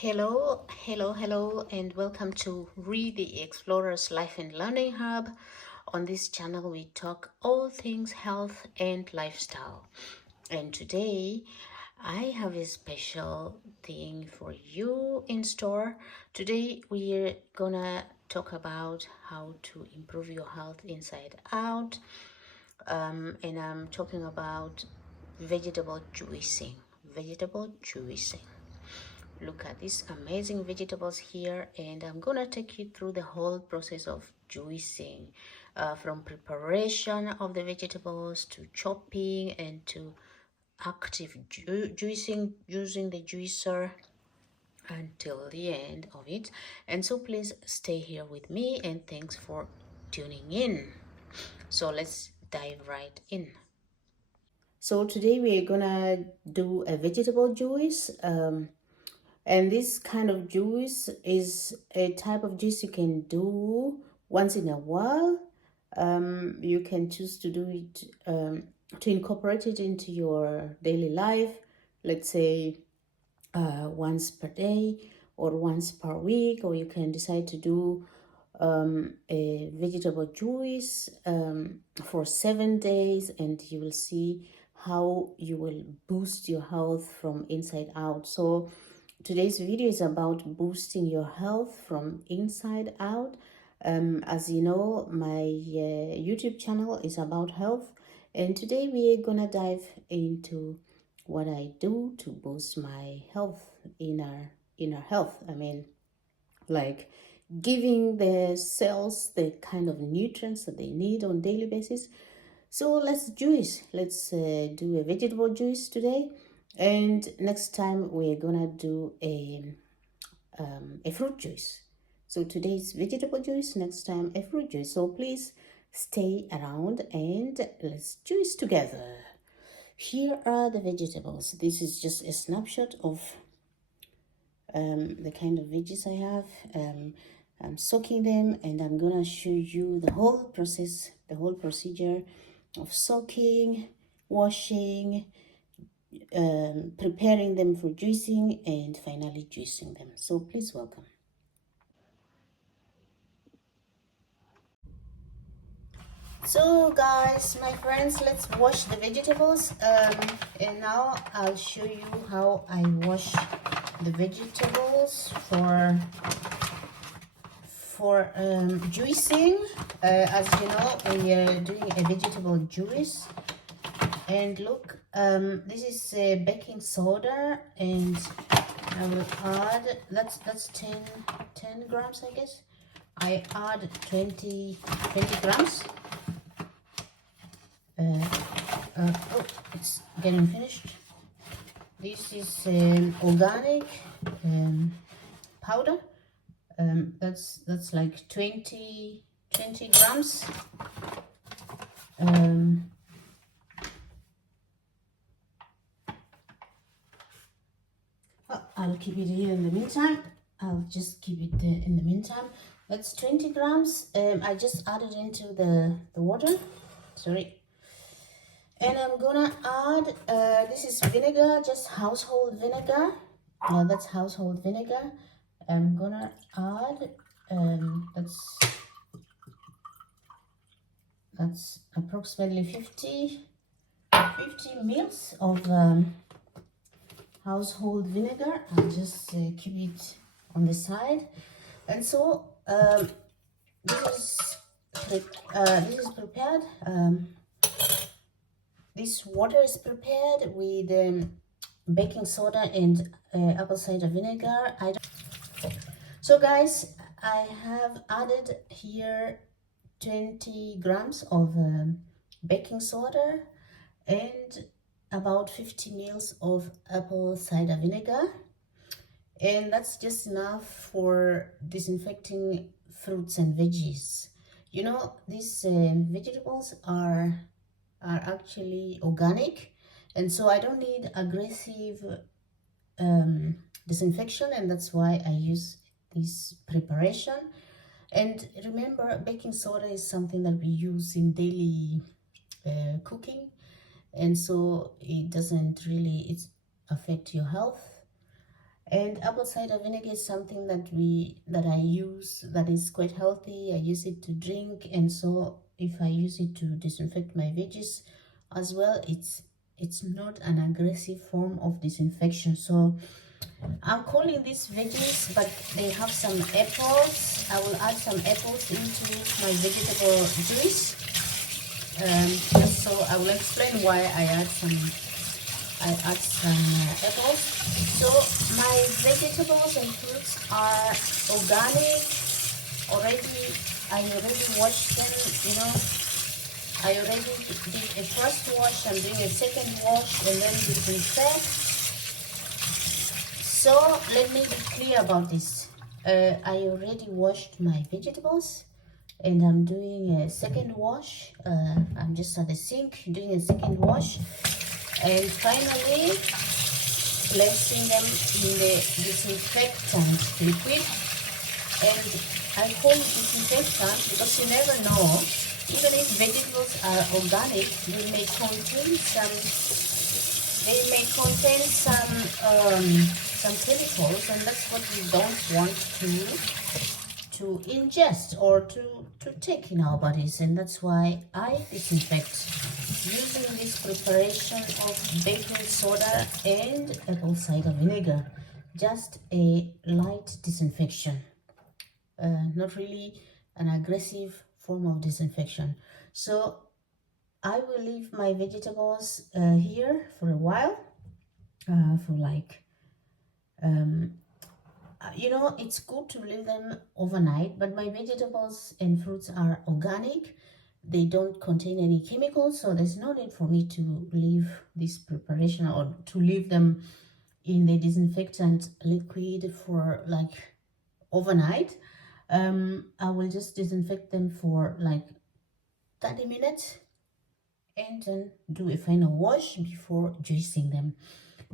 Hello, and welcome to Read the Explorer's Life and Learning Hub. On this channel, we talk all things health and lifestyle. And today, I have a special thing for you in store. Today, we're gonna talk about how to improve your health inside out. And I'm talking about vegetable juicing. Vegetable juicing. Look at these amazing vegetables here, and I'm gonna take you through the whole process of juicing, from preparation of the vegetables to chopping and to active juicing using the juicer until the end of it. And so please stay here with me, and thanks for tuning in. So let's dive right in. So today we're gonna do a vegetable juice. And this kind of juice is a type of juice you can do once in a while. You can choose to do it, to incorporate it into your daily life. Let's say once per day or once per week, or you can decide to do a vegetable juice for 7 days, and you will see how you will boost your health from inside out. So today's video is about boosting your health from inside out. As you know, my YouTube channel is about health, and today we're gonna dive into what I do to boost my health, inner health. I mean, like giving the cells the kind of nutrients that they need on daily basis. So let's juice. Let's do a vegetable juice today, and next time we're gonna do a fruit juice. So today's vegetable juice, next time a fruit juice. So please stay around and let's juice together. Here are the vegetables. This is just a snapshot of the kind of veggies I have. I'm soaking them, and I'm gonna show you the whole process, the whole procedure of soaking, washing, preparing them for juicing, and finally juicing them. So please welcome. So guys, my friends, let's wash the vegetables, and now I'll show you how I wash the vegetables for juicing. As you know, we are doing a vegetable juice, and look, this is baking soda, and I will add, that's 10 grams, I guess. I add 20 grams. Oh, it's getting finished. This is organic powder. That's like 20 grams. I'll keep it here in the meantime. I'll just keep it there in the meantime. That's 20 grams. I just added into the water. Sorry. And I'm gonna add, this is vinegar, just household vinegar. That's household vinegar. I'm gonna add, that's approximately 50 mils of household vinegar. I'll just keep it on the side. And so this is prepared. This water is prepared with baking soda and apple cider vinegar. So guys, I have added here 20 grams of baking soda and about 50 mils of apple cider vinegar, and that's just enough for disinfecting fruits and veggies. You know, these vegetables are actually organic, and so I don't need aggressive disinfection, and that's why I use this preparation. And remember, baking soda is something that we use in daily cooking, and so it doesn't really affect your health. And apple cider vinegar is something that I use that is quite healthy. I use it to drink, and so if I use it to disinfect my veggies as well, it's not an aggressive form of disinfection. So I'm calling these veggies, but they have some apples. I will add some apples into my vegetable juice. Just so I will explain why I add some apples. So my vegetables and fruits are organic. I already washed them, I already did a first wash. I'm doing a second wash and then disinfect. So let me be clear about this. I already washed my vegetables and I'm doing a second wash. I'm just at the sink doing a second wash. And finally, placing them in the disinfectant liquid. And I call it disinfectant because you never know, even if vegetables are organic, they may contain some chemicals, and that's what we don't want to ingest or to take in our bodies. And that's why I disinfect using this preparation of baking soda and apple cider vinegar. Just a light disinfection, not really an aggressive form of disinfection. So I will leave my vegetables here for a while, for like it's good to leave them overnight, but my vegetables and fruits are organic. They don't contain any chemicals, so there's no need for me to leave this preparation or to leave them in the disinfectant liquid for like overnight. I will just disinfect them for like 30 minutes and then do a final wash before juicing them.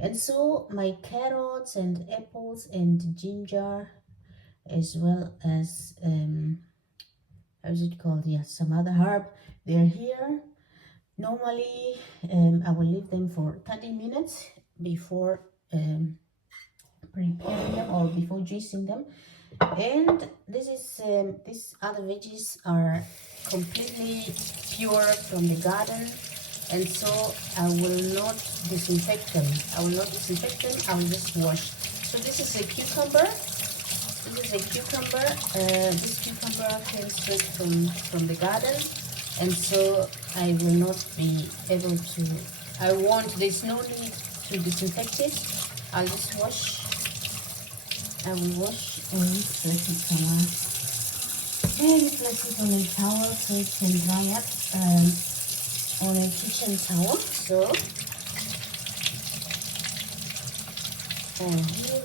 And so my carrots and apples and ginger, as well as how is it called, yeah, some other herb, they're here. Normally I will leave them for 30 minutes before preparing them or before juicing them. And this is these other veggies are completely pure from the garden, and so I will not disinfect them. I will just wash. So this is a cucumber. This cucumber came straight from the garden, and so I will not be able to, there's no need to disinfect it. I'll just wash. I will wash and place it somewhere. Maybe place it on a towel so it can dry up, on a kitchen towel. So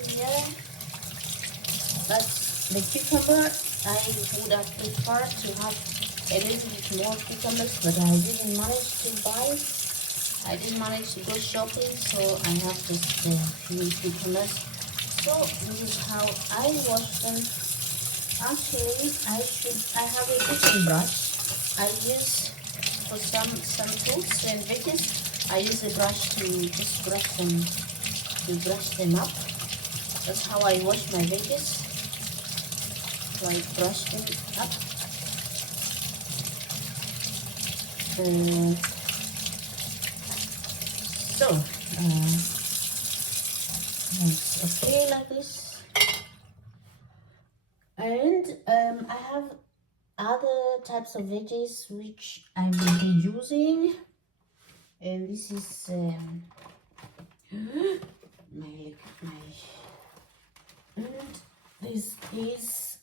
here, that's the cucumber. I would have preferred to have a little bit more cucumbers, but I didn't manage to buy. I didn't manage to go shopping, so I have just a few cucumbers. So this is how I wash them. Actually, I have a kitchen brush. I use for some fruits and veggies. I use a brush to just brush them up. That's how I wash my veggies. Like brush them up. It's okay like this. And I have other types of veggies which I will be using, and this is and this is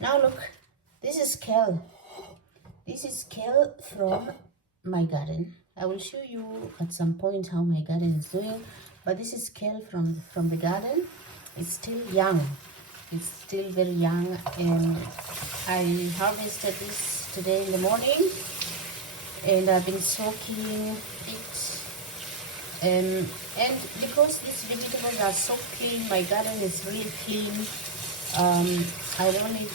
now look, this is kale. This is kale from my garden. I will show you at some point how my garden is doing, but this is kale from the garden. It's still young. It's still very young, and I harvested this today in the morning, and I've been soaking it. And because these vegetables are so clean, my garden is really clean. I don't need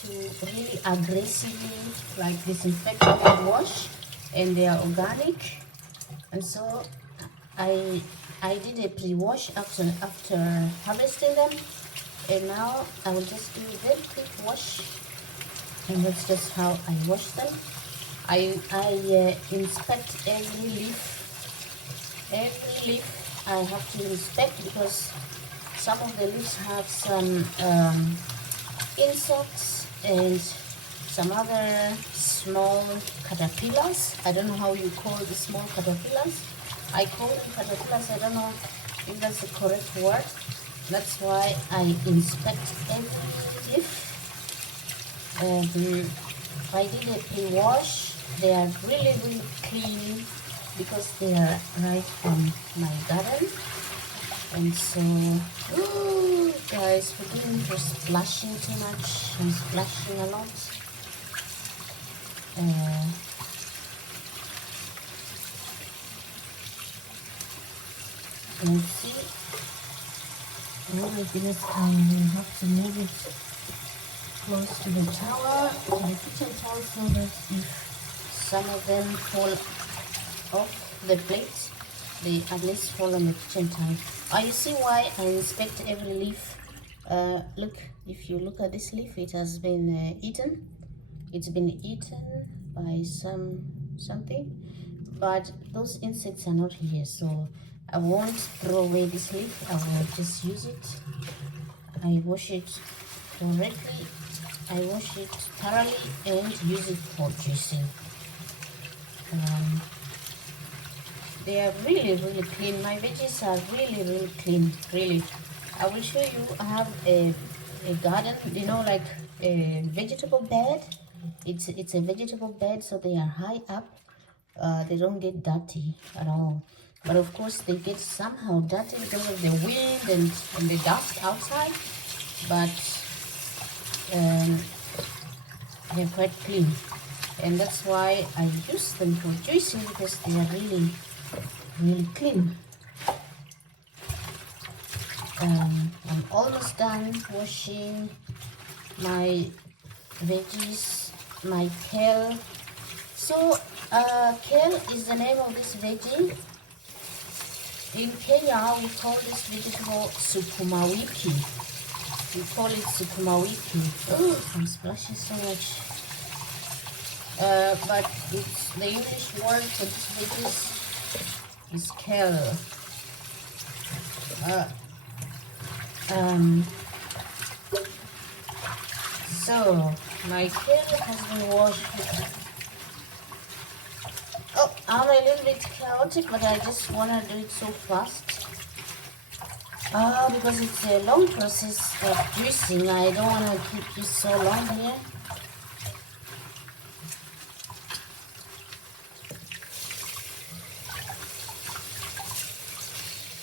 to really aggressively like disinfect and wash. and they are organic. And so I did a pre-wash after harvesting them, and now I will just do a very quick wash, and that's just how I wash them. I inspect every leaf. Every leaf I have to inspect because some of the leaves have some insects and some other small caterpillars. I don't know how you call the small caterpillars. I call them caterpillars. I don't know if that's the correct word. That's why I inspect every leaf. I did a pre-wash. They are really, really clean because they are right from my garden. And so, guys, forgive me for splashing too much. I'm splashing a lot. Let's see. Oh my goodness, I will have to move it close to the tower, to the kitchen towel, so that if some of them fall off the plate, they at least fall on the kitchen towel. You see why I inspect every leaf? Look, if you look at this leaf, it has been eaten. It's been eaten by something, but those insects are not here, so I won't throw away this leaf. I will just use it. I wash it correctly. I wash it thoroughly and use it for juicing. They are really, really clean. My veggies are really, really clean. Really. I will show you. I have a garden, you know, like a vegetable bed. It's a vegetable bed, so they are high up. They don't get dirty at all. But of course, they get somehow dirty because of the wind and the dust outside. But they're quite clean. And that's why I use them for juicing, because they are really, really clean. I'm almost done washing my veggies, my kale. So kale is the name of this veggie. In Kenya, we call this vegetable sukuma wiki. We call it sukuma wiki. Oh, I'm splashing so much. But it's the English word for this veggie is kale. So my kale has been washed. Oh, I'm a little bit chaotic, but I just want to do it so fast. Because it's a long process of juicing. I don't want to keep you so long here.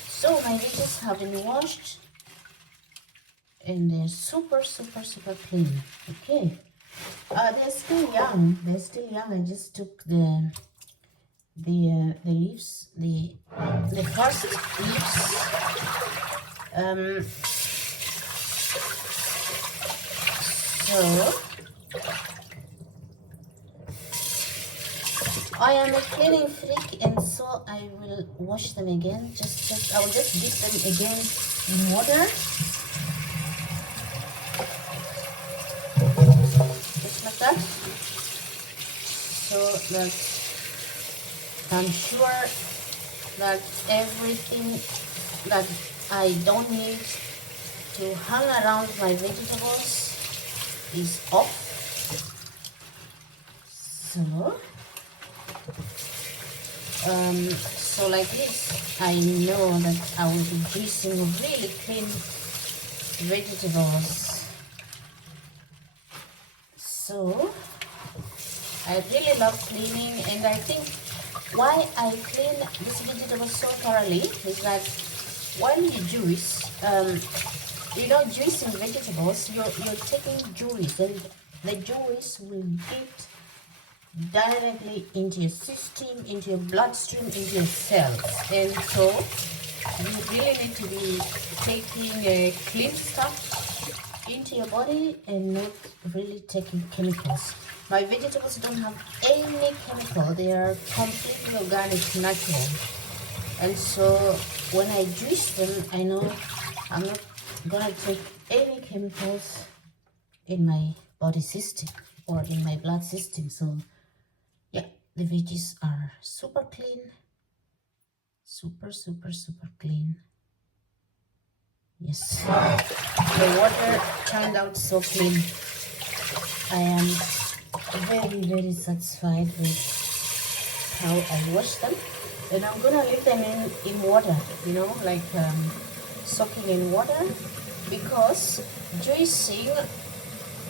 So my veggies have been washed and they're super, super, super clean. Okay. They're still young. They're still young. I just took the leaves, the first leaves. So I am a cleaning freak, and so I will wash them again. I will just dip them again in water. Just like that. So that I'm sure that everything that I don't need to hang around my vegetables is off. So like this, I know that I will be juicing really clean vegetables. So I really love cleaning, and I think why I clean this vegetable so thoroughly is that when you juice, juicing vegetables, you're taking juice, and the juice will get directly into your system, into your bloodstream, into your cells. And so you really need to be taking clean stuff into your body and not really taking chemicals. My vegetables don't have any chemical. They are completely organic, natural. And so when I juice them, I know I'm not gonna take any chemicals in my body system or in my blood system. So yeah, the veggies are super clean, super clean. Yes, the water turned out so clean. I am very satisfied with how I wash them. And I'm gonna leave them in water, you know, like soaking in water, because juicing,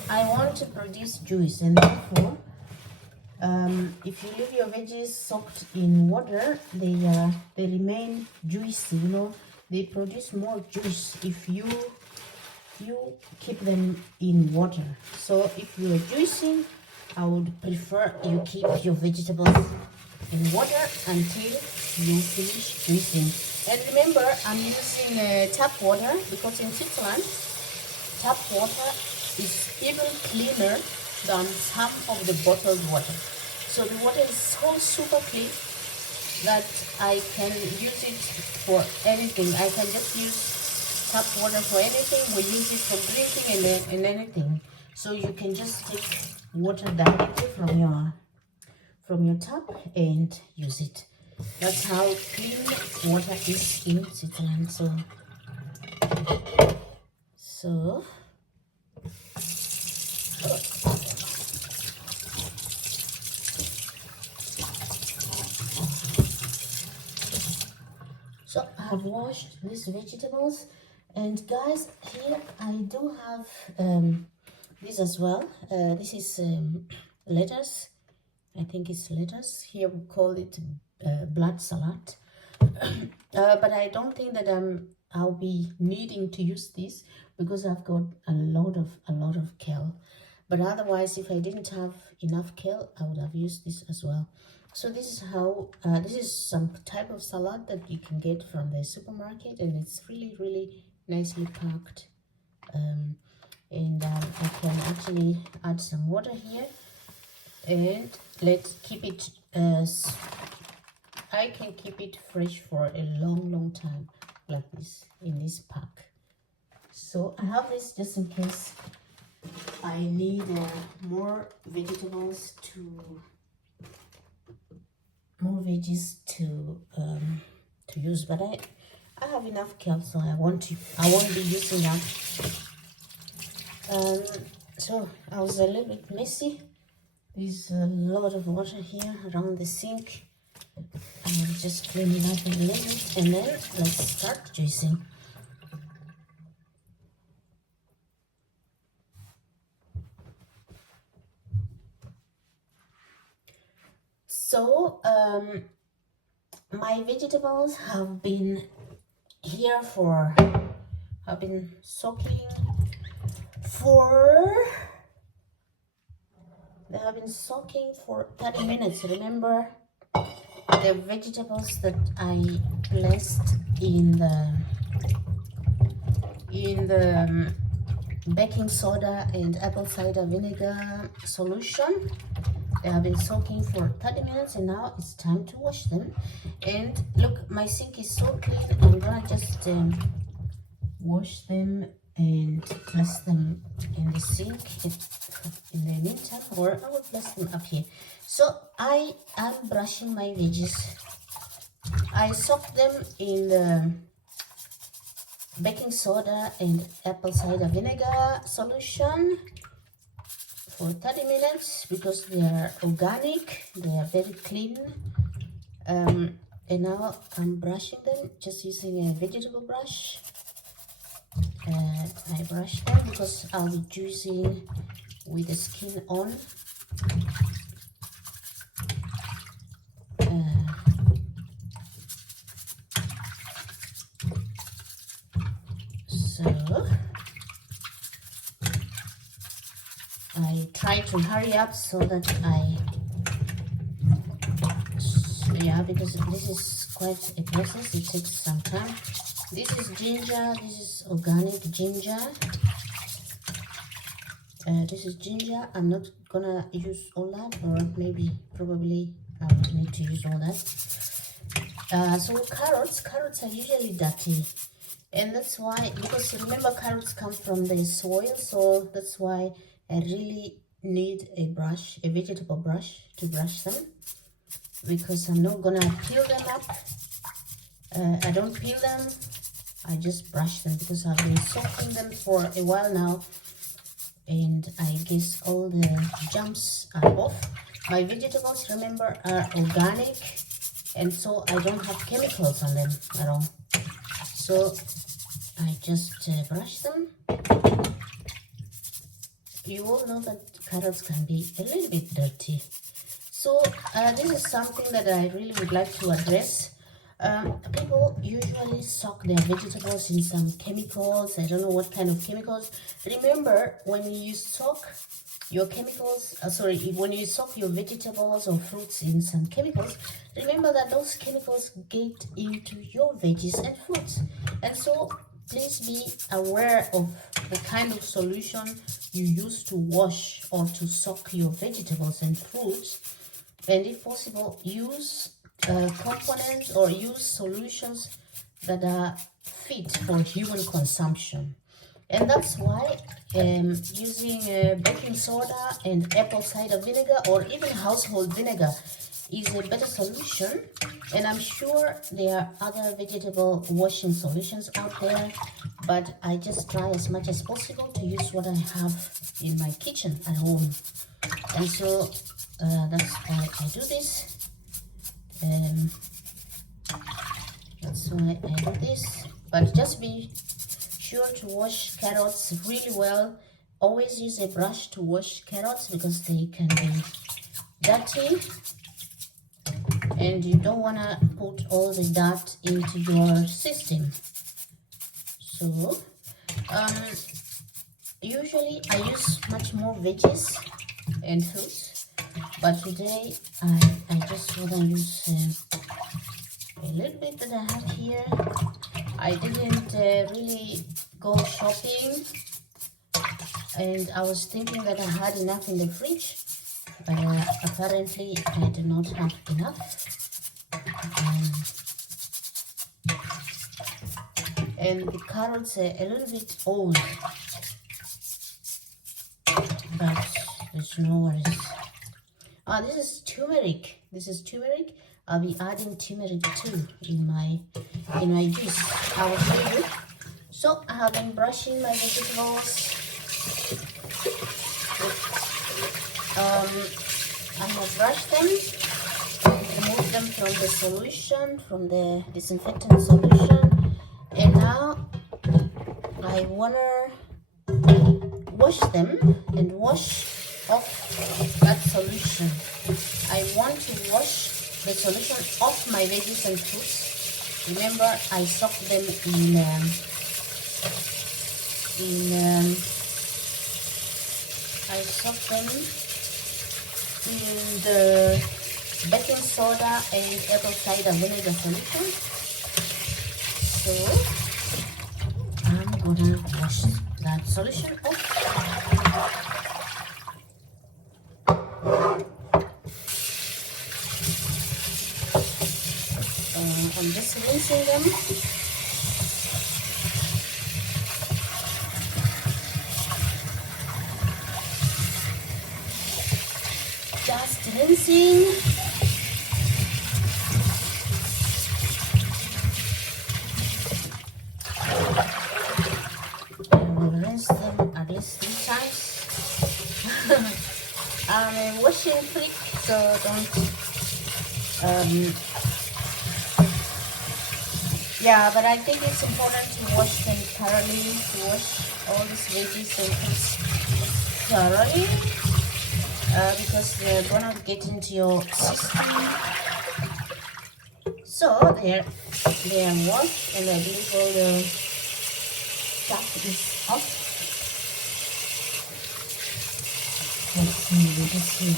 I want to produce juice, and therefore if you leave your veggies soaked in water, they remain juicy, you know, they produce more juice if you keep them in water. So if you are juicing, I would prefer you keep your vegetables in water until you finish juicing. And remember, I'm using tap water because in Switzerland, tap water is even cleaner than some of the bottled water. So the water is so super clean that I can use it for anything. I can just use tap water for anything. We use it for drinking and anything. So you can just take water directly from your tap and use it. That's how clean water is in Switzerland. So I have washed these vegetables, and guys, here I do have this as well. This is lettuce. I think it's lettuce. Here we call it blood salad. But I don't think that I'll be needing to use this because I've got a lot of kale. But otherwise, if I didn't have enough kale, I would have used this as well. So this is how this is some type of salad that you can get from the supermarket, and it's really nicely packed. And I can actually add some water here, and let's keep it I can keep it fresh for a long time like this in this pack. So I have this just in case I need more veggies to use, but I have enough kale, so I won't be using that. So I was a little bit messy. There's a lot of water here around the sink. I'll just clean it up a little bit, and then let's start juicing. So my vegetables have been soaking for 30 minutes. Remember, the vegetables that I placed in the baking soda and apple cider vinegar solution, they have been soaking for 30 minutes, and now it's time to wash them. And look, my sink is so clean. I'm gonna just wash them and place them in the sink in the meantime, or I will place them up here. So I am brushing my veggies. I soaked them in the baking soda and apple cider vinegar solution for 30 minutes because they are organic, they are very clean. And now I'm brushing them just using a vegetable brush. I brush them because I'll be juicing with the skin on. So I try to hurry up so that because this is quite a process, it takes some time. This is ginger, this is organic ginger. This is ginger. I'm not gonna use all that, or maybe probably I would need to use all that. So carrots are usually dirty, and that's why, because remember carrots come from the soil, so that's why I really need a brush, a vegetable brush, to brush them, because I'm not gonna peel them up. I don't peel them, I just brush them, because I've been soaking them for a while now, and I guess all the germs are off. My vegetables, remember, are organic, and so I don't have chemicals on them at all. So I just brush them. You all know that carrots can be a little bit dirty. So this is something that I really would like to address. People usually soak their vegetables in some chemicals. I don't know what kind of chemicals. Remember, when you soak your chemicals, when you soak your vegetables or fruits in some chemicals, remember that those chemicals get into your veggies and fruits. And so please be aware of the kind of solution you use to wash or to soak your vegetables and fruits. And if possible, use components or use solutions that are fit for human consumption. And that's why using baking soda and apple cider vinegar, or even household vinegar, is a better solution. And I'm sure there are other vegetable washing solutions out there, but I just try as much as possible to use what I have in my kitchen at home. And so that's why I do this. That's why I do this. But just be sure to wash carrots really well. Always use a brush to wash carrots, because they can be dirty, and you don't want to put all the dirt into your system. So usually I use much more veggies and fruits, but today I just want to use a little bit that I have here. I didn't really go shopping, and I was thinking that I had enough in the fridge, but apparently I do not have enough. And the carrots are a little bit old, but there's no worries. This is turmeric. This is turmeric. I'll be adding turmeric too in my juice. I will show you. So I have been brushing my vegetables. I have brushed them and removed them from the solution, from the disinfectant solution, and now I wanna wash them and wash off that solution. I want to wash the solution off my veggies and fruits. Remember, I soaked them in the baking soda and apple cider vinegar solution. So I'm gonna wash that solution off. I'm just rinsing them. Just rinsing. I will rinse them at least 3 times. I'm a washing freak, so don't. Yeah, but I think it's important to wash them thoroughly, to wash all these veggies and fruits thoroughly, because they're gonna get into your system. So they're washed, and I believe all the stuff is off. Let's see.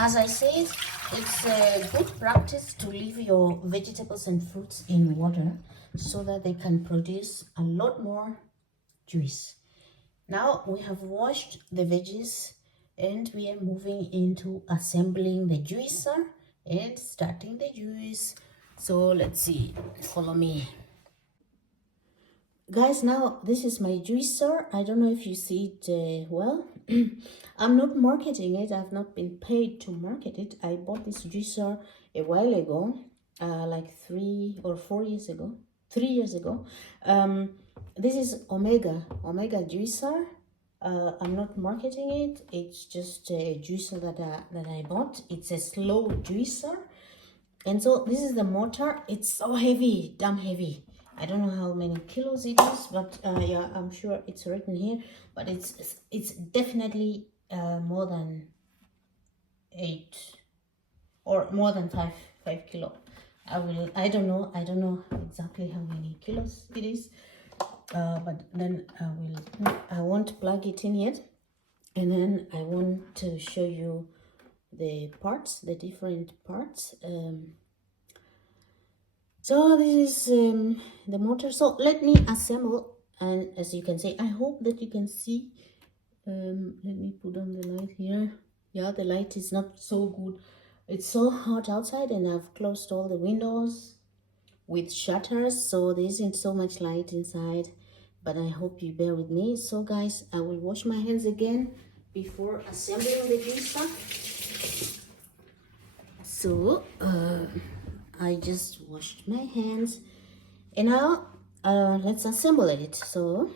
As I said, it's a good practice to leave your vegetables and fruits in water so that they can produce a lot more juice. Now we have washed the veggies and we are moving into assembling the juicer and starting the juice. So let's see, follow me. Guys, now this is my juicer. I don't know if you see it well. I'm not marketing it. I've not been paid to market it. I bought this juicer a while ago, like 3 or 4 years ago, 3 years ago. This is Omega juicer. I'm not marketing it. It's just a juicer that I bought. It's a slow juicer. And so this is the motor. It's so heavy, damn heavy. I don't know how many kilos it is, but yeah, I'm sure it's written here. But it's definitely more than 8 or more than 5 kilo. I don't know exactly how many kilos it is. But then I won't plug it in yet, and then I want to show you the parts, the different parts. So this is the motor. So let me assemble, and as you can see, I hope that you can see. Let me put on the light here. Yeah, the light is not so good. It's so hot outside, and I've closed all the windows with shutters, so there isn't so much light inside, but I hope you bear with me. So guys, I will wash my hands again before assembling the juicer. So I just washed my hands, and now let's assemble it. So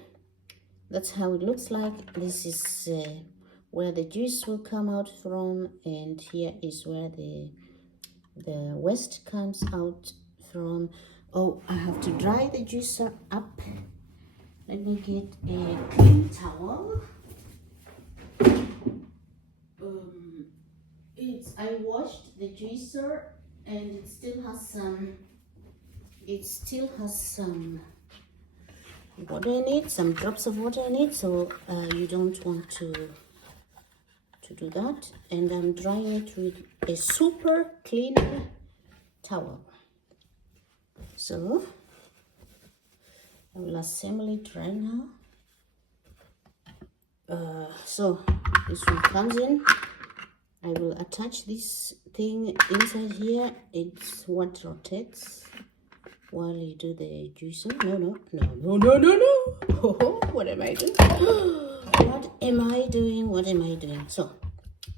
that's how it looks like. This is where the juice will come out from, and here is where the waste comes out from. Oh, I have to dry the juicer up. Let me get a clean towel. I washed the juicer, and it still has some water in it, some drops of water in it, so you don't want to do that. And I'm drying it with a super clean towel. So I will assemble it right now. So this one comes in. I will attach this thing inside here. It's what rotates while you do the juicing. No. Oh, what am I doing? What am I doing? So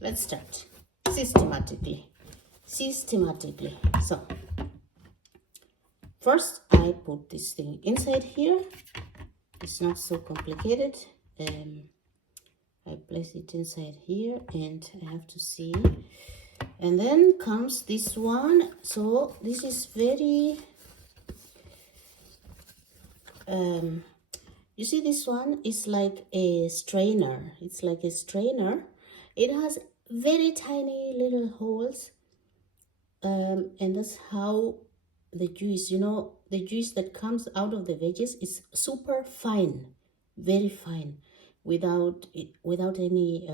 let's start systematically. So first I put this thing inside here. It's not so complicated. I place it inside here, and I have to see. And then comes this one. So this is very you see, this one is like a strainer. It's like a strainer. It has very tiny little holes, and that's how the juice, the juice that comes out of the veggies is super fine, very fine, without any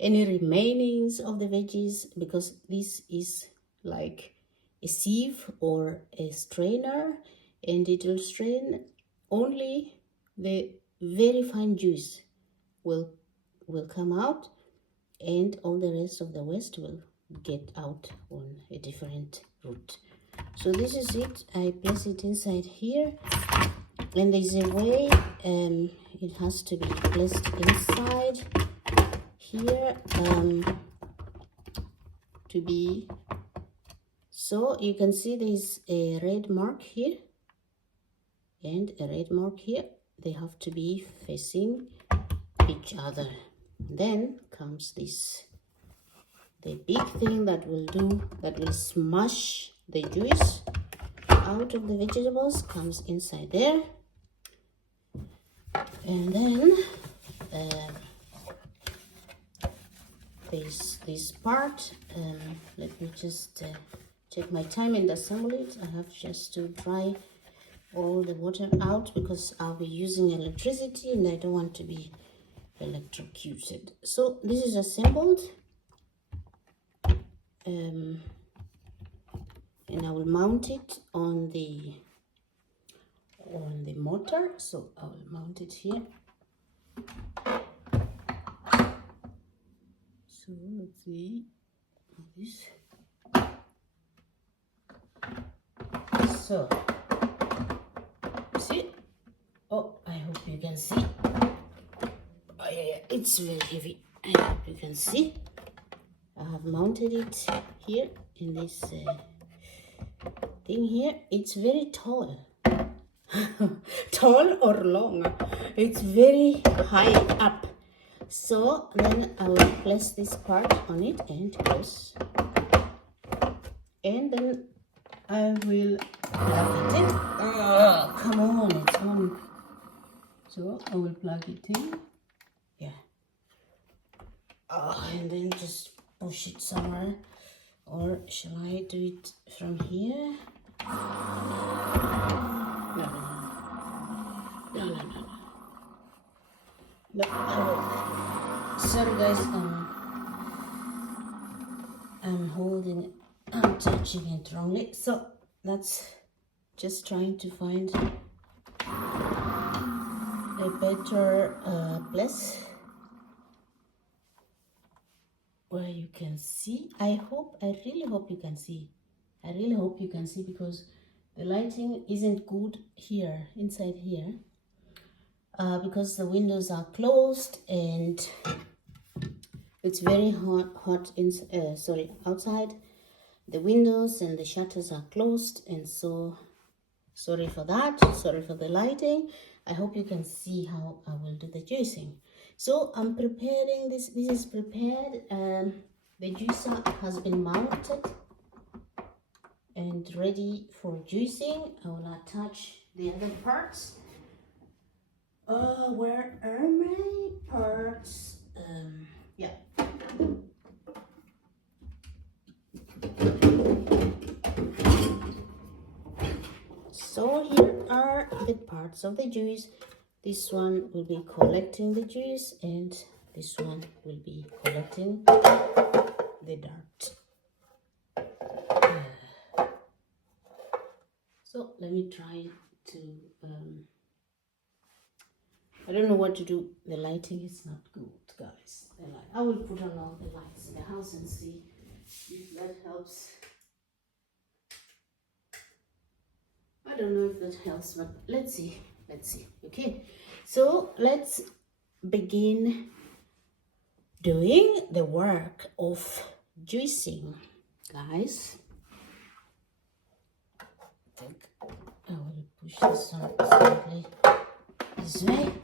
remainings of the veggies, because this is like a sieve or a strainer, and it will strain only the very fine juice will come out, and all the rest of the waste will get out on a different route. So this is it. I place it inside here, and there's a way it has to be placed inside here to be. So you can see there's a red mark here and a red mark here. They have to be facing each other. Then comes this, the big thing that will smash the juice out of the vegetables, comes inside there. And then there's this part. Let me just take my time and assemble it. I have just to dry all the water out, because I'll be using electricity and I don't want to be electrocuted. So this is assembled. and I will mount it on the motor. So I will mount it here. So let's see this. So see, oh, I hope you can see. Oh yeah, it's very heavy. I hope you can see. I have mounted it here in this thing here. It's very tall. Tall or long, it's very high up. So then I will place this part on it and press, and then I will plug it in. Oh, come on, it's on. So I will plug it in, yeah. Oh, and then just push it somewhere, or shall I do it from here? No, sorry guys, I'm touching it wrongly. So that's just trying to find a better place where you can see. I really hope you can see. I really hope you can see, because the lighting isn't good here, inside here. Because the windows are closed and it's very hot outside. The windows and the shutters are closed, and so sorry for that. Sorry for the lighting. I hope you can see how I will do the juicing. So I'm preparing this. This is prepared. The juicer has been mounted and ready for juicing. I will attach the other parts. Where are my parts? Yeah. So here are the parts of the juice. This one will be collecting the juice, and this one will be collecting the dirt. So let me try to I don't know what to do. The lighting is not good, guys. I will put on all the lights in the house and see if that helps. I don't know if that helps, but let's see. Let's see. Okay, so let's begin doing the work of juicing, guys. I think I will push this one slightly this way.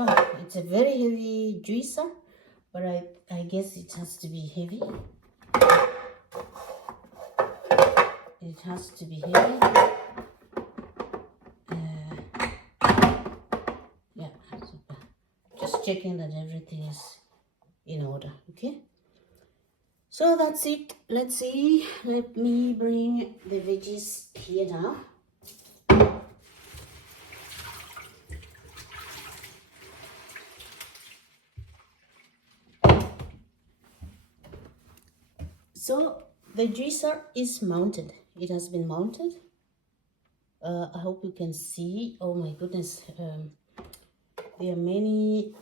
Oh, it's a very heavy juicer, but I guess it has to be heavy. It has to be heavy. Yeah, super. Just checking that everything is in order, okay? So that's it. Let's see. Let me bring the veggies here now. So the juicer is mounted. It has been mounted. I hope you can see. Oh my goodness. There are many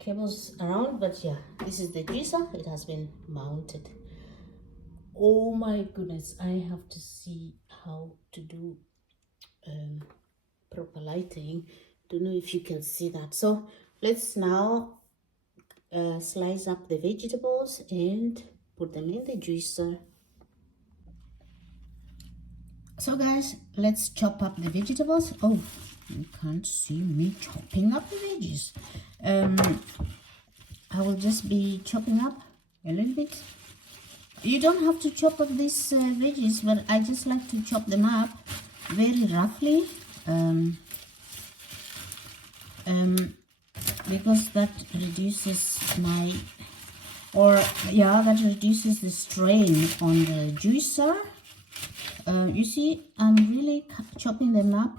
cables around, but yeah, this is the juicer. It has been mounted. Oh my goodness. I have to see how to do proper lighting. Don't know if you can see that. So let's now slice up the vegetables and put them in the juicer. So guys, let's chop up the vegetables. Oh, you can't see me chopping up the veggies. I will just be chopping up a little bit. You don't have to chop up these veggies, but I just like to chop them up very roughly. Because that reduces that reduces the strain on the juicer. You see, I'm really chopping them up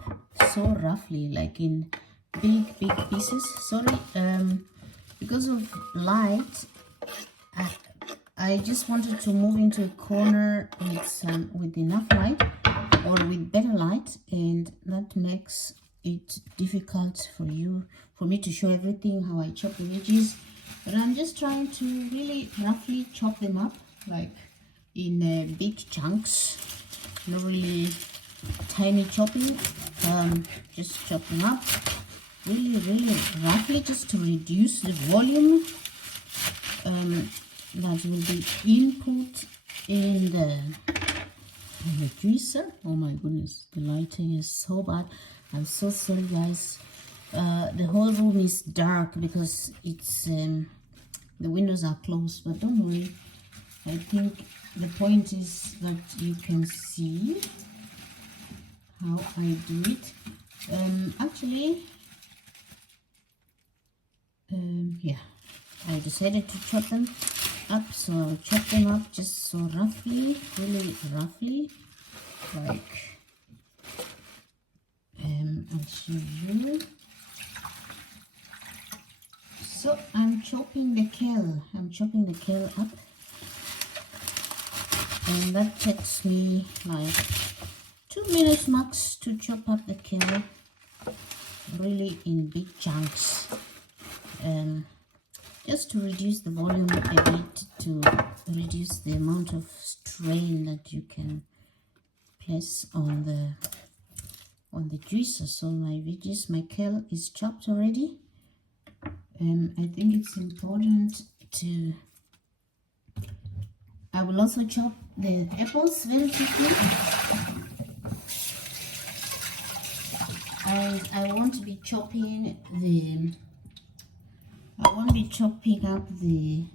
so roughly, like in big pieces. Sorry, because of light, I just wanted to move into a corner with enough light or with better light, and that makes it difficult for me to show everything how I chop the veggies. But I'm just trying to really roughly chop them up, like in big chunks, not really tiny chopping. Just chop them up really roughly, just to reduce the volume that will be input in the juicer. Oh my goodness, the lighting is so bad. I'm so sorry, guys. The whole room is dark because it's the windows are closed, but don't worry. I think the point is that you can see how I do it. Actually, yeah, I decided to chop them up, so I'll chop them up just so roughly, really roughly, like I'll show you. So I'm chopping the kale. I'm chopping the kale up, and that takes me like 2 minutes max to chop up the kale, really in big chunks, just to reduce the volume a bit, to reduce the amount of strain that you can place on the juicer. So my veggies, my kale is chopped already. I think it's important to, I will also chop the apples very quickly, and I won't be chopping up the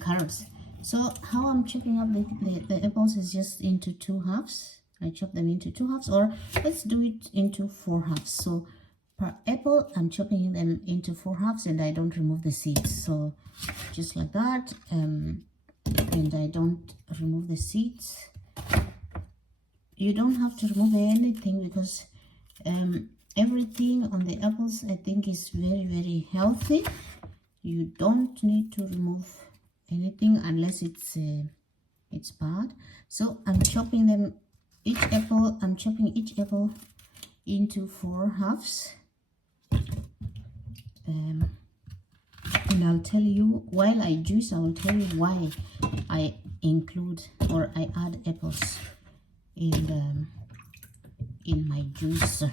carrots. So how I'm chopping up the apples is just into 2 halves. I chop them into 2 halves, or let's do it into 4 halves. So per apple, I'm chopping them into 4 halves, and I don't remove the seeds. So just like that, and I don't remove the seeds. You don't have to remove anything because everything on the apples, I think, is very healthy. You don't need to remove anything unless it's bad. So I'm chopping them, I'm chopping each apple into 4 halves, and I'll tell you, while I juice, I will tell you why I include or I add apples in my juicer.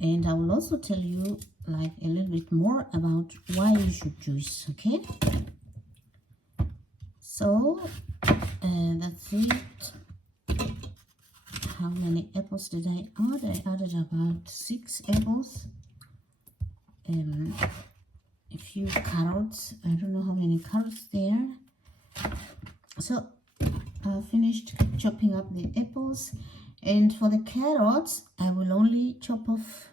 And I will also tell you like a little bit more about why you should juice. Okay, so that's it. How many apples did I add? I added about 6 apples, a few carrots. I don't know how many carrots there. So I finished chopping up the apples, and for the carrots I will only chop off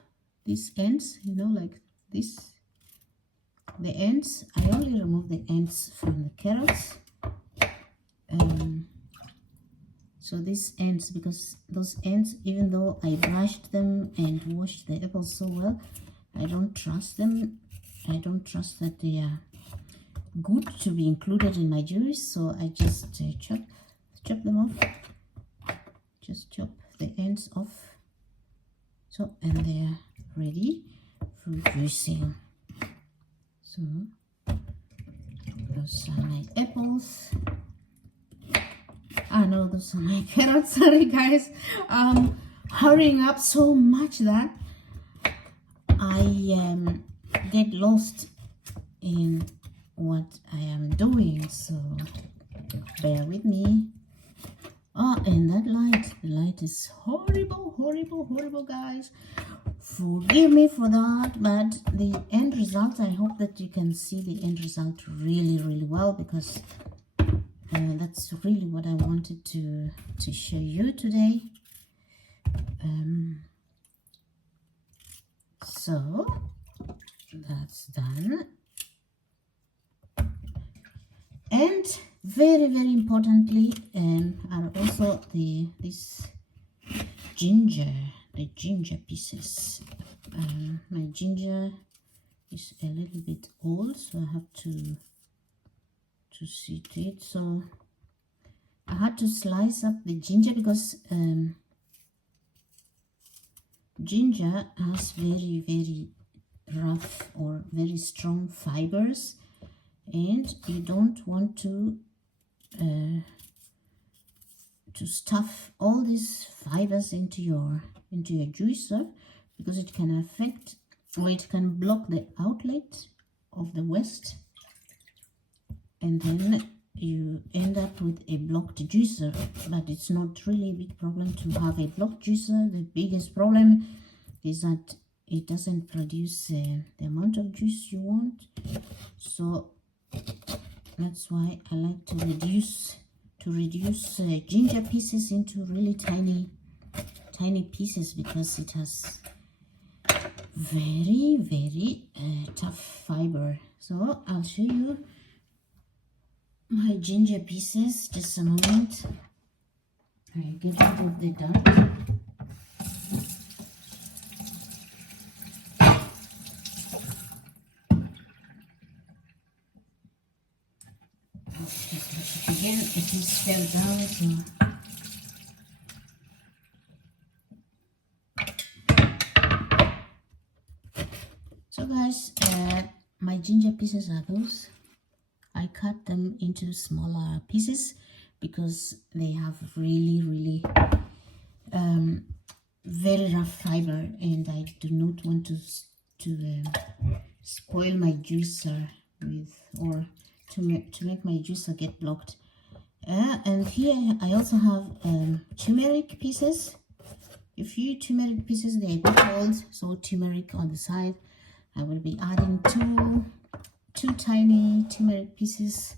these ends, you know, like this, the ends. I only remove the ends from the carrots. So these ends, because those ends, even though I brushed them and washed the apples so well, I don't trust them. I don't trust that they are good to be included in my juice. So I just chop them off. Just chop the ends off. So, and they're ready for juicing. So those are my apples. No, those are my carrots. Sorry guys, hurrying up so much that I get lost in what I am doing, so bear with me. And that light, the light is horrible, guys. Forgive me for that, but the end result, I hope that you can see the end result really well, because that's really what I wanted to show you today. So that's done. And very importantly, are also these ginger, the ginger pieces. My ginger is a little bit old, so I have to see to it. So I had to slice up the ginger because ginger has very rough or very strong fibers, and you don't want to stuff all these fibers into your juicer, because it can affect, or it can block the outlet of the waste, and then you end up with a blocked juicer. But it's not really a big problem to have a blocked juicer. The biggest problem is that it doesn't produce the amount of juice you want. So that's why I like to reduce ginger pieces into really tiny pieces, because it has very tough fiber. So I'll show you my ginger pieces. Just a moment. I get rid of the dirt. Again, it is fell down. So guys, my ginger pieces are those. I cut them into smaller pieces because they have really very rough fiber, and I do not want to spoil my juicer with, or to make my juicer get blocked. And here I also have turmeric pieces. A few turmeric pieces, they are cold, so turmeric on the side. I will be adding two tiny turmeric pieces.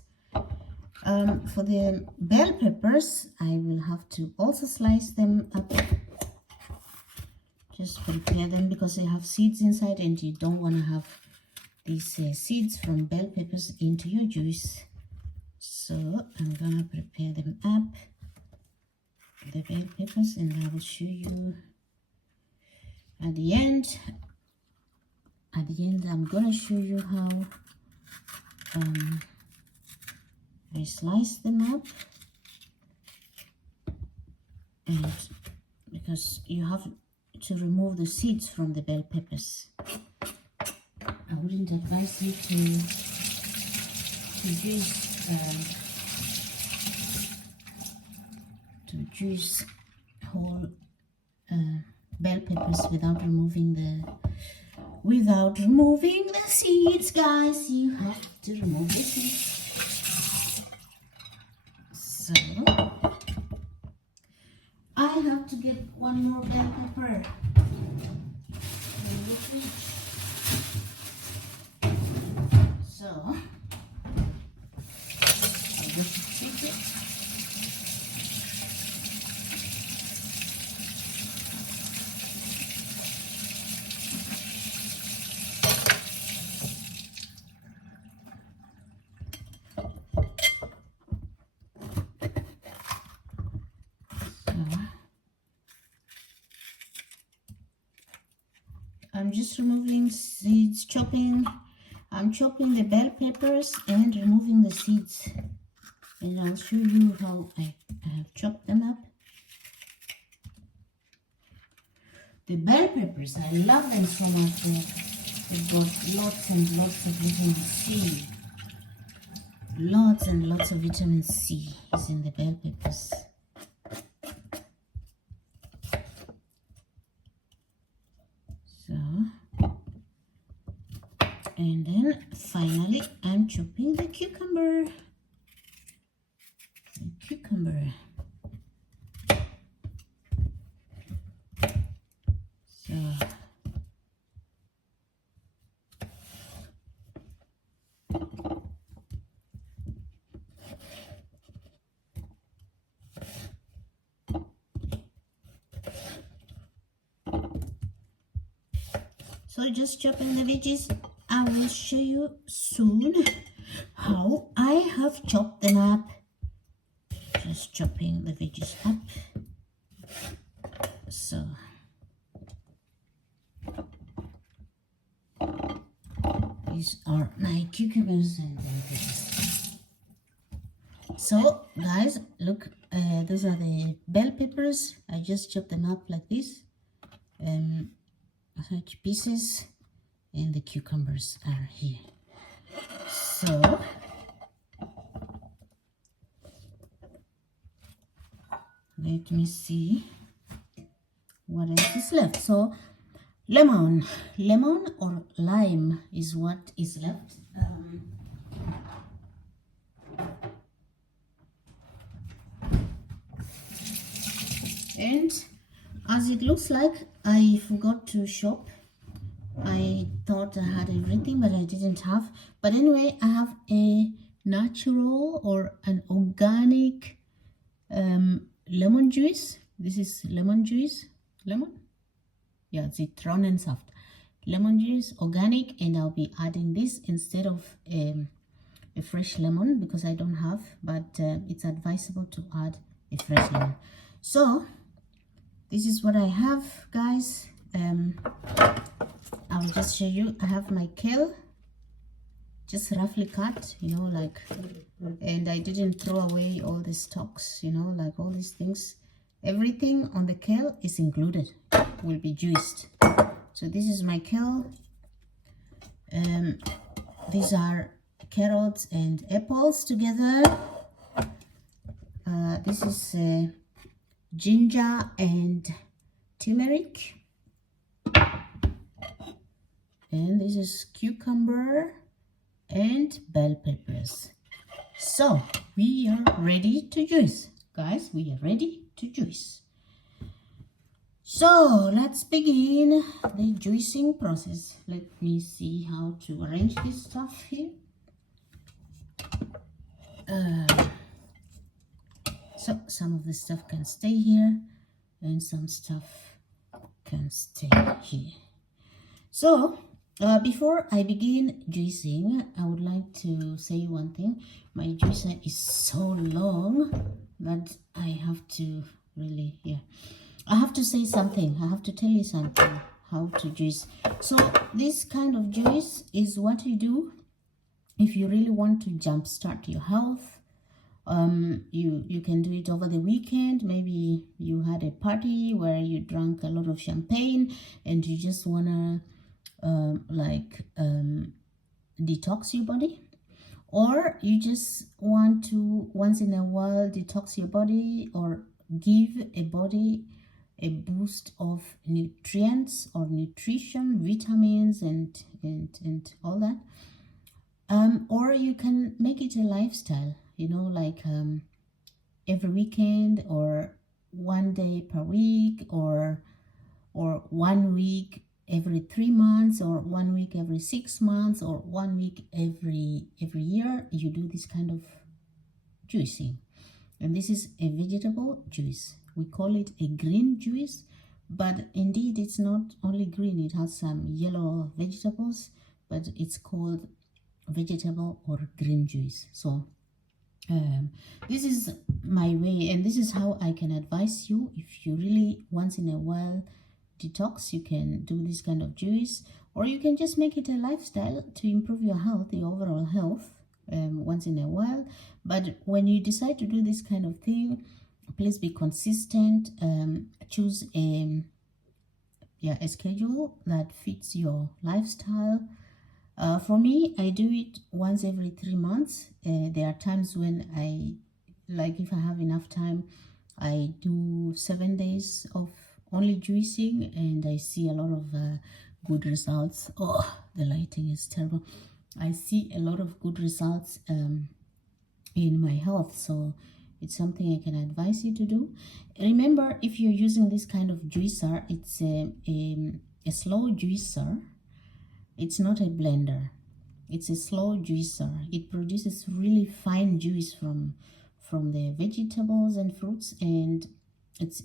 For the bell peppers, I will have to also slice them up. Just prepare them because they have seeds inside, and you don't want to have these seeds from bell peppers into your juice. So I'm gonna prepare them up, the bell peppers, and I will show you at the end. At the end, I'm gonna show you how I slice them up, and because you have to remove the seeds from the bell peppers. I wouldn't advise you to juice whole bell peppers without removing the seeds, guys. You have to remove the seeds. So I have to get one more bell pepper. So I will take it. I'm just removing seeds, I'm chopping the bell peppers and removing the seeds, and I'll show you how I have chopped them up. The bell peppers, I love them so much. They've got lots and lots of vitamin C. Lots and lots of vitamin C is in the bell peppers. And then finally, I'm chopping the cucumber. So just chopping the veggies. I will show you soon how I have chopped them up. Just chopping the veggies up. So these are my cucumbers and veggies. So guys, look, those are the bell peppers. I just chopped them up like this, such pieces, and the cucumbers are here. So let me see what else is left. So lemon or lime is what is left. And as it looks like, I forgot to shop. I thought I had everything, but I didn't have. But anyway, I have a natural or an organic lemon juice. This is lemon juice. Lemon? Yeah, zitronensaft. Lemon juice, organic, and I'll be adding this instead of a fresh lemon because I don't have, but it's advisable to add a fresh lemon. So this is what I have, guys. I'll just show you. I have my kale, just roughly cut, you know, like, and I didn't throw away all the stalks, you know, like all these things. Everything on the kale is included, will be juiced. So this is my kale. These are carrots and apples together. This is ginger and turmeric. And this is cucumber and bell peppers. So we are ready to juice, guys. We are ready to juice. So let's begin the juicing process. Let me see how to arrange this stuff here. So some of the stuff can stay here and some stuff can stay here. So before I begin juicing, I would like to say one thing. My juicer is so long that I have to really, I have to say something. I have to tell you something, how to juice. So this kind of juice is what you do if you really want to jumpstart your health. You can do it over the weekend. Maybe you had a party where you drank a lot of champagne and you just wanna detox your body, or you just want to once in a while detox your body or give a body a boost of nutrients or nutrition, vitamins and all that. Or you can make it a lifestyle, you know, like every weekend or one day per week, or 1 week every 3 months, or 1 week every 6 months, or 1 week every year. You do this kind of juicing. And this is a vegetable juice. We call it a green juice, but indeed it's not only green, it has some yellow vegetables, but it's called vegetable or green juice. So this is my way, and this is how I can advise you. If you really once in a while detox, you can do this kind of juice, or you can just make it a lifestyle to improve your health, your overall health, once in a while. But when you decide to do this kind of thing, please be consistent. Choose a schedule that fits your lifestyle. For me, I do it once every 3 months. There are times when if I have enough time, I do 7 days of only juicing, and I see a lot of good results. Oh, the lighting is terrible. I see a lot of good results in my health, so it's something I can advise you to do. Remember, if you're using this kind of juicer, it's a slow juicer. It's not a blender. It's a slow juicer. It produces really fine juice from the vegetables and fruits, and it's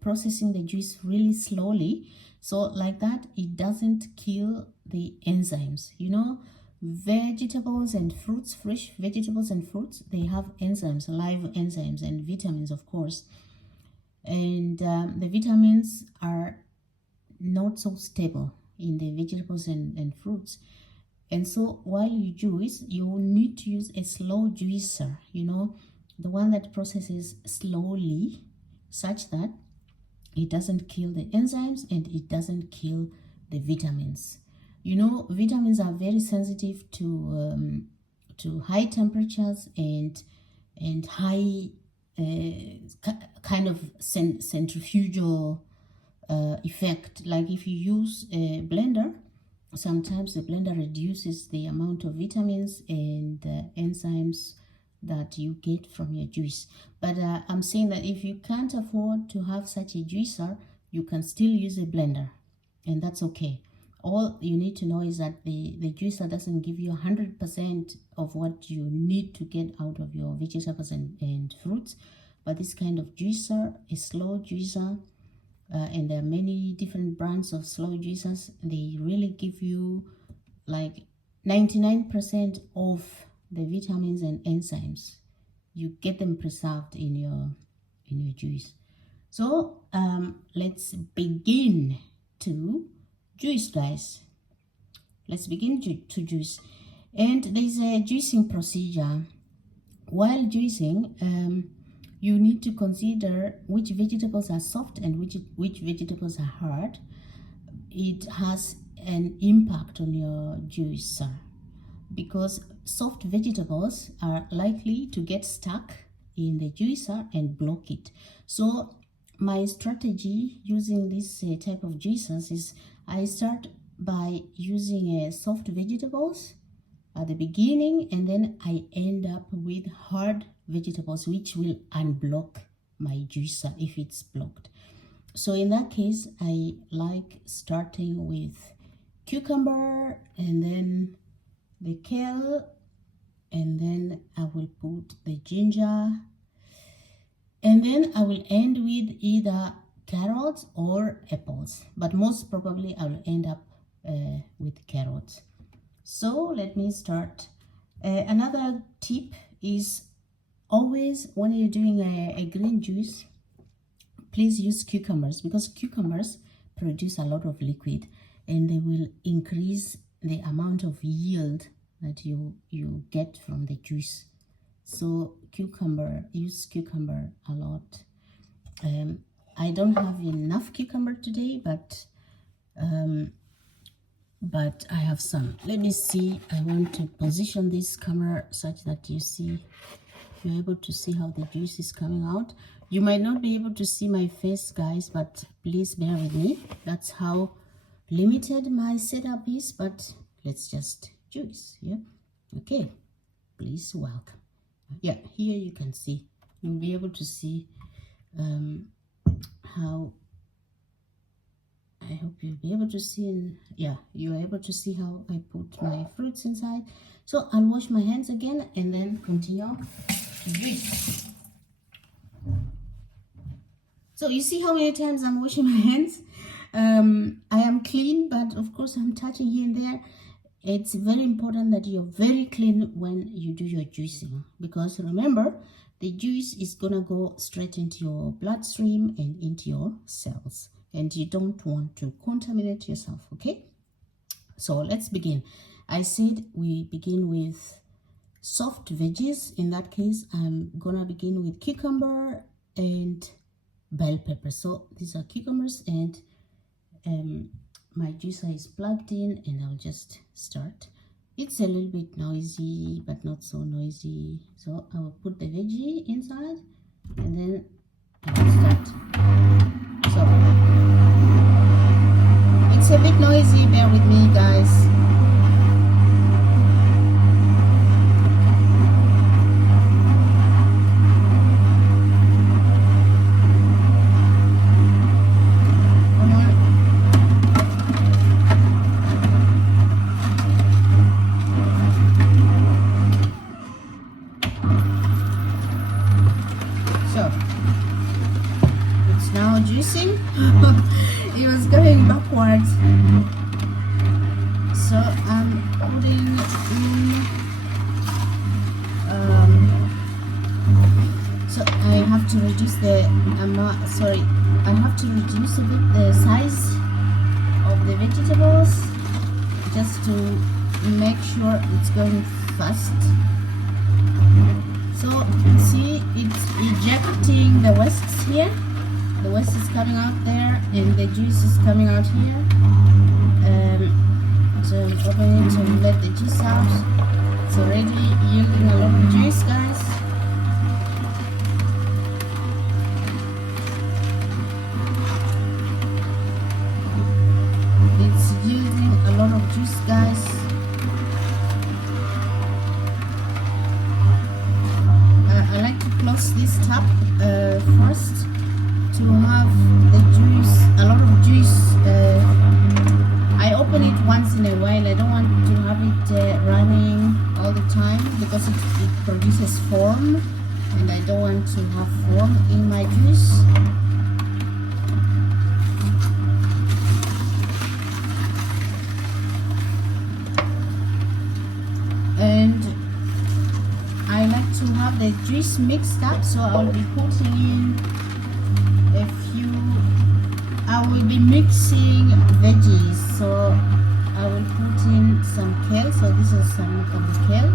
processing the juice really slowly. So like that, it doesn't kill the enzymes. You know, vegetables and fruits, fresh vegetables and fruits, they have enzymes, live enzymes and vitamins, of course. and the vitamins are not so stable in the vegetables and fruits. And so while you juice, you need to use a slow juicer, the one that processes slowly, such that it doesn't kill the enzymes and it doesn't kill the vitamins. Vitamins are very sensitive to high temperatures and high kind of centrifugal effect. Like if you use a blender, sometimes the blender reduces the amount of vitamins and enzymes that you get from your juice. But I'm saying that if you can't afford to have such a juicer, you can still use a blender, and that's okay. All you need to know is that the juicer doesn't give you 100% of what you need to get out of your vegetables and fruits. But this kind of juicer, a slow juicer, and there are many different brands of slow juicers, they really give you like 99% of the vitamins and enzymes. You get them preserved in your juice. So let's begin to juice, guys. Let's begin to juice. And there's a juicing procedure. While juicing, you need to consider which vegetables are soft and which vegetables are hard. It has an impact on your juicer, because soft vegetables are likely to get stuck in the juicer and block it. So my strategy using this type of juicers is I start by using soft vegetables at the beginning, and then I end up with hard vegetables, which will unblock my juicer if it's blocked. So in that case, I like starting with cucumber, and then the kale, and then I will put the ginger, and then I will end with either carrots or apples, but most probably I will end up with carrots. So let me start. Another tip is always when you're doing a green juice, please use cucumbers, because cucumbers produce a lot of liquid and they will increase the amount of yield that you get from the juice. So use cucumber a lot. I don't have enough cucumber today, but I have some. Let me see. I want to position this camera such that you're able to see how the juice is coming out. You might not be able to see my face, guys, but please bear with me. That's how limited my setup is, but let's just juice. Yeah, okay, please welcome. Yeah, here you can see, you'll be able to see how, I hope you'll be able to see, yeah, you're able to see how I put my fruits inside. So I'll wash my hands again and then continue to juice. So you see how many times I'm washing my hands. I am clean, but of course I'm touching here and there. It's very important that you're very clean when you do your juicing, because remember, the juice is gonna go straight into your bloodstream and into your cells, and you don't want to contaminate yourself. Okay, so let's begin. I said we begin with soft veggies. In that case, I'm gonna begin with cucumber and bell pepper. So these are cucumbers, and my juicer is plugged in, and I'll just start. It's a little bit noisy, but not so noisy. So I will put the veggie inside, and then I will start. So it's a bit noisy, bear with me, guys. Juicing. It was going backwards, so I'm putting in So I have to reduce the I have to reduce a bit the size of the vegetables just to make sure it's going fast. So see, it's ejecting the wastes here. The waste is coming out there and the juice is coming out here. So open it and let the juice out. It's already yielding a lot of juice, guys. It's yielding a lot of juice, guys. I like to close this tap first to have the juice, a lot of juice. I open it once in a while. I don't want to have it running all the time because it produces foam and I don't want to have foam in my juice. And I like to have the juice mixed up, so I'll be putting in I will be mixing veggies, so I will put in some kale. So this is some of the kale,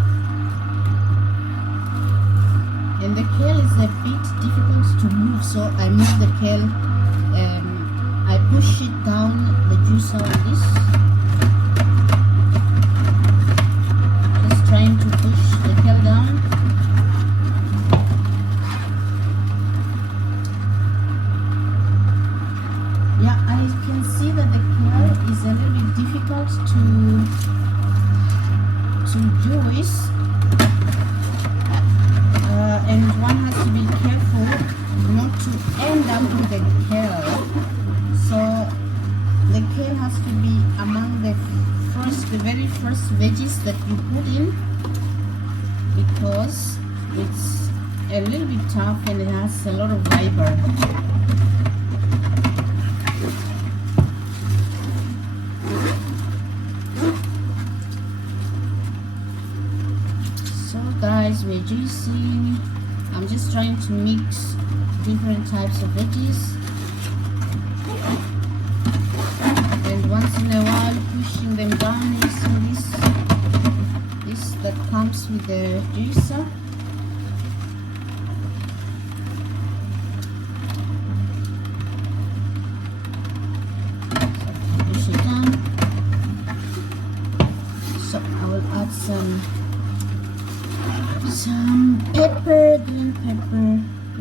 and the kale is a bit difficult to move, so I move the kale. I push it down the juicer like this, just trying to push the kale down. Yeah, I can see that the kale is a little bit difficult to juice, and one has to be careful not to end up with the kale. So the kale has to be among the very first veggies that you put in, because it's a little bit tough and it has a lot of fiber. Guys, we're juicing. I'm just trying to mix different types of veggies, and once in a while pushing them down using this that comes with the juicer. Push it down. So I will add some pepper, green pepper,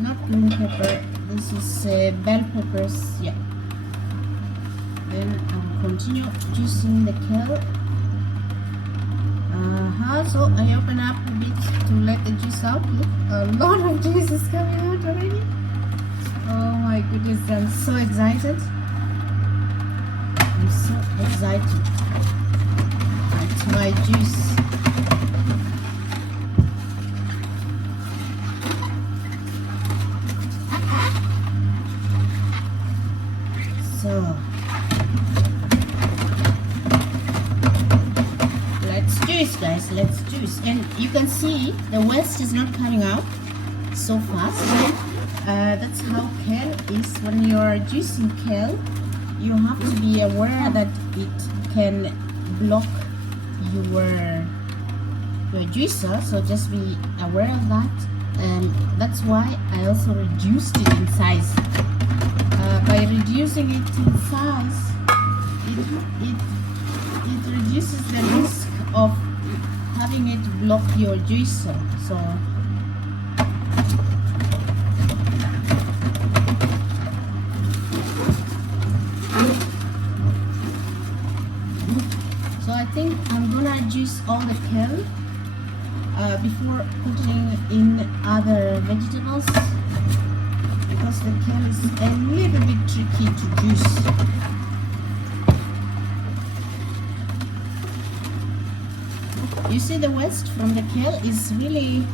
not green pepper, this is bell peppers, yeah. Then I'll continue juicing the kale. So I open up a bit to let the juice out. Look, a lot of juice is coming out already. Oh my goodness, I'm so excited. I'm so excited. It's my juice. So let's juice, guys, let's juice. And you can see the waste is not coming out so fast. That's how kale is. When you're juicing kale, you have to be aware that it can block your juicer, so just be aware of that. That's why I also reduced it in size. By reducing it in size, it reduces the risk of having it block your juicer. So I think I'm gonna juice all the kale before putting in other vegetables, because the kale is a little bit tricky to juice. You see, the waste from the kale is really,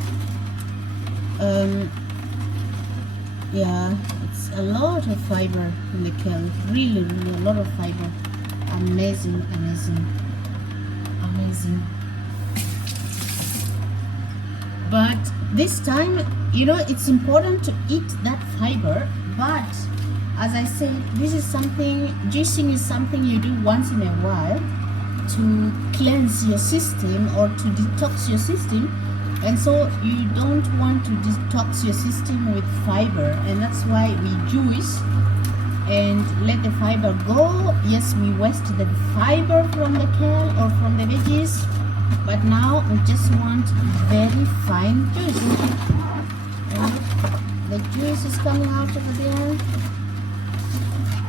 yeah, it's a lot of fiber in the kale. Really, really a lot of fiber. Amazing, amazing, amazing. But this time, you know, it's important to eat that fiber, but as I said, this is something, juicing is something you do once in a while to cleanse your system or to detox your system. And so you don't want to detox your system with fiber, and that's why we juice and let the fiber go. Yes, we waste the fiber from the kale or from the veggies, but now we just want very fine juice. And the juice is coming out over there.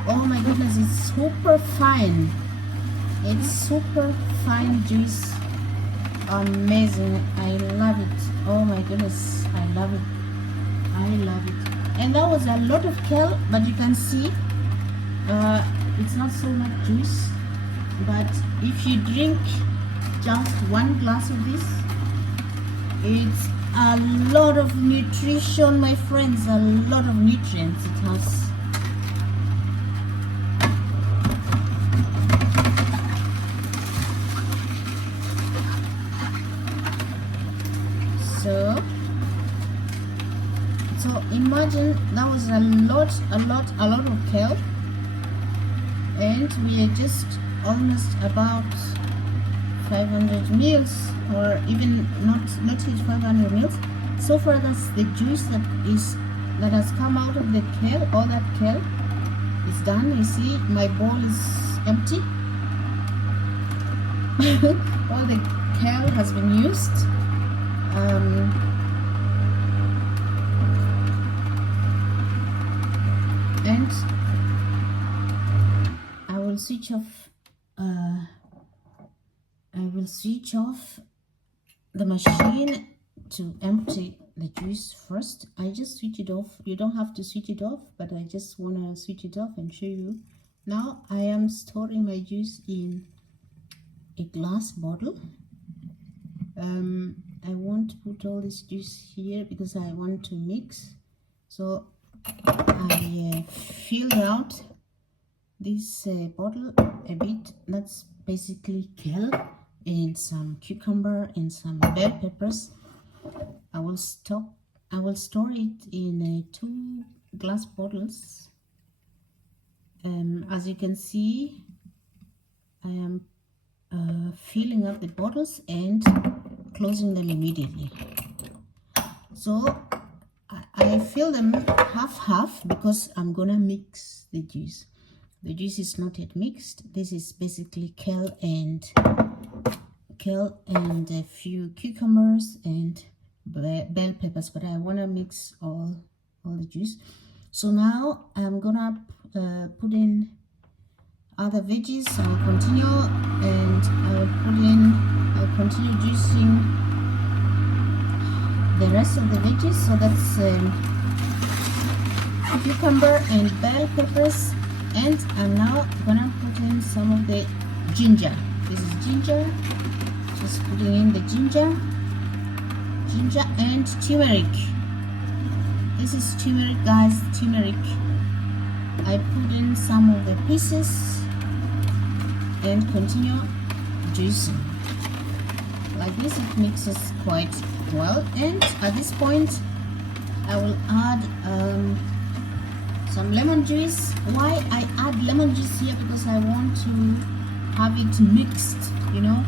Oh my goodness, it's super fine. It's super fine juice. Amazing. I love it. Oh my goodness, I love it. I love it. And that was a lot of kale, but you can see it's not so much juice. But if you drink just 1 glass of this, it's a lot of nutrition, my friends, a lot of nutrients it has. So imagine that was a lot of kale, and we are just almost about 500 mils, or even not hit 500 mils. So far, that's the juice that has come out of the kale. All that kale is done. You see, my bowl is empty. All the kale has been used. And I will switch off the machine to empty the juice first. I just switch it off. You don't have to switch it off, but I just want to switch it off and show you. Now I am storing my juice in a glass bottle. I won't put all this juice here because I want to mix. So I filled out this bottle a bit. That's basically kale and some cucumber and some bell peppers. I will store it in 2 glass bottles. As you can see, I am filling up the bottles and closing them immediately. So I fill them half because I'm gonna mix the juice. The juice is not yet mixed. This is basically kale and a few cucumbers and bell peppers, but I want to mix all the juice. So now I'm gonna put in other veggies. I will continue, and I'll continue juicing the rest of the veggies. So that's cucumber and bell peppers, and I'm now gonna put in some of the ginger. This is ginger. Just putting in the ginger and turmeric. This is turmeric, guys, turmeric. I put in some of the pieces and continue juicing. Like this, it mixes quite well. And at this point, I will add some lemon juice. Why I add lemon juice here? Because I want to have it mixed, you know.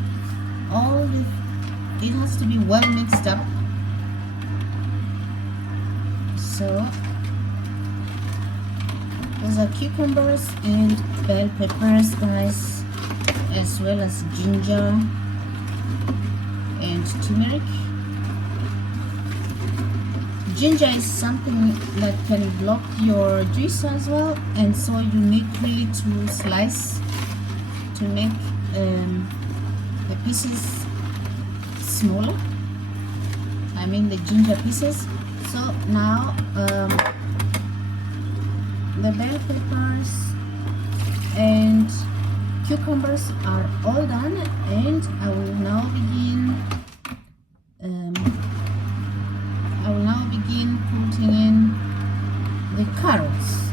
It has to be well mixed up. So those are cucumbers and bell peppers, guys, as well as ginger and turmeric. Ginger is something that can block your juice as well, and so you need really to slice to make the pieces smaller. I mean the ginger pieces. So now the bell peppers and cucumbers are all done, and I will now begin putting in the carrots.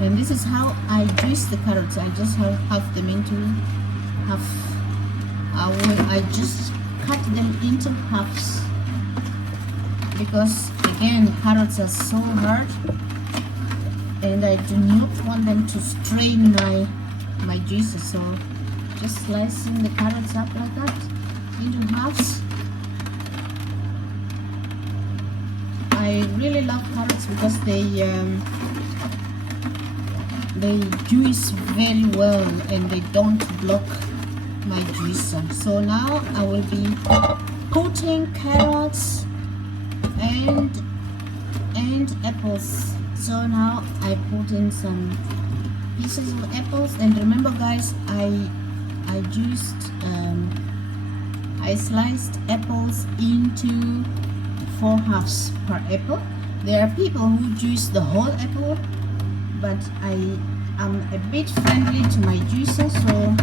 And this is how I juice the carrots. I just have them into half. I just cut them into halves. because again carrots are so hard and I do not want them to strain my juices. So just slicing the carrots up like that into halves. I really love carrots because they juice very well and they don't block my juicer. So now I will be putting carrots and apples. So now I put in some pieces of apples, and remember guys, I sliced apples into 4 halves per apple. There are people who juice the whole apple, but I am a bit friendly to my juicer, so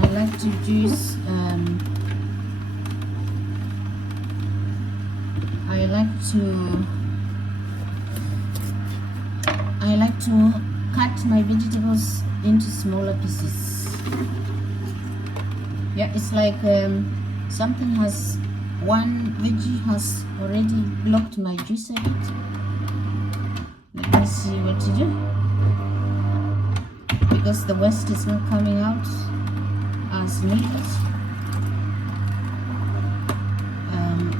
I like to juice I like to cut my vegetables into smaller pieces. Yeah, it's like something has, one veggie has already blocked my juice a bit. Let me see what to do, because the waste is not coming out as needed.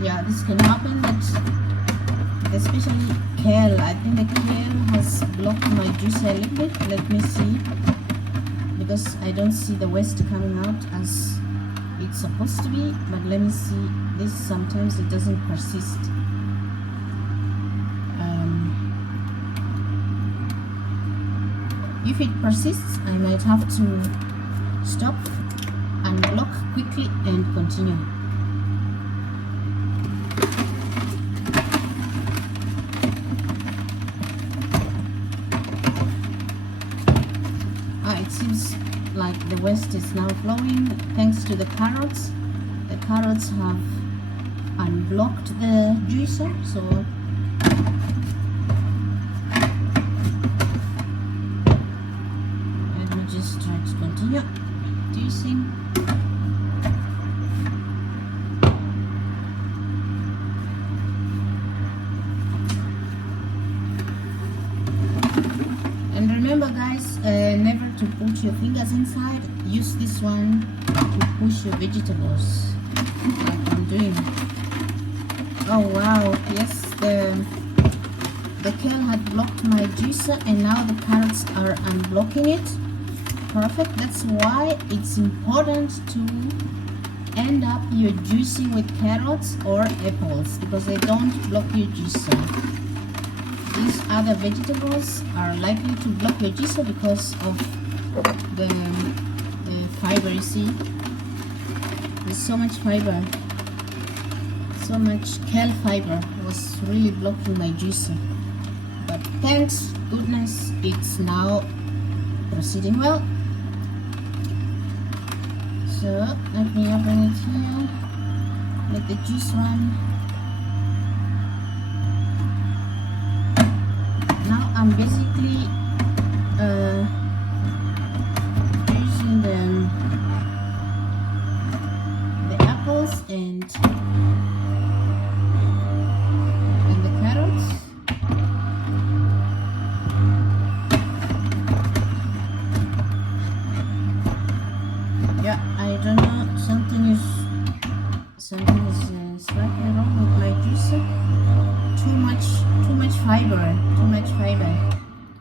Yeah, this can happen, but especially kale. I think the kale has blocked my juice a little bit. Let me see, because I don't see the waste coming out as it's supposed to be. But let me see. This sometimes it doesn't persist. If it persists, I might have to stop, unblock quickly, and continue. It seems like the waste is now flowing thanks to the carrots. The carrots have unblocked the juicer, so let me just try to continue juicing. And remember guys, never to put your fingers inside. Use this one to push your vegetables, like I'm doing. Oh wow, yes, the kale had blocked my juicer and now the carrots are unblocking it. Perfect. That's why it's important to end up your juicing with carrots or apples, because they don't block your juicer. These other vegetables are likely to block your juicer because of the fiber. You see, there's so much fiber, so much kale fiber was really blocking my juicer. But thanks goodness it's now proceeding well. So let me open it here, let the juice run. Now I'm basically using the apples and the carrots. Yeah, I don't know, something is slightly wrong with my juicer. Too much fiber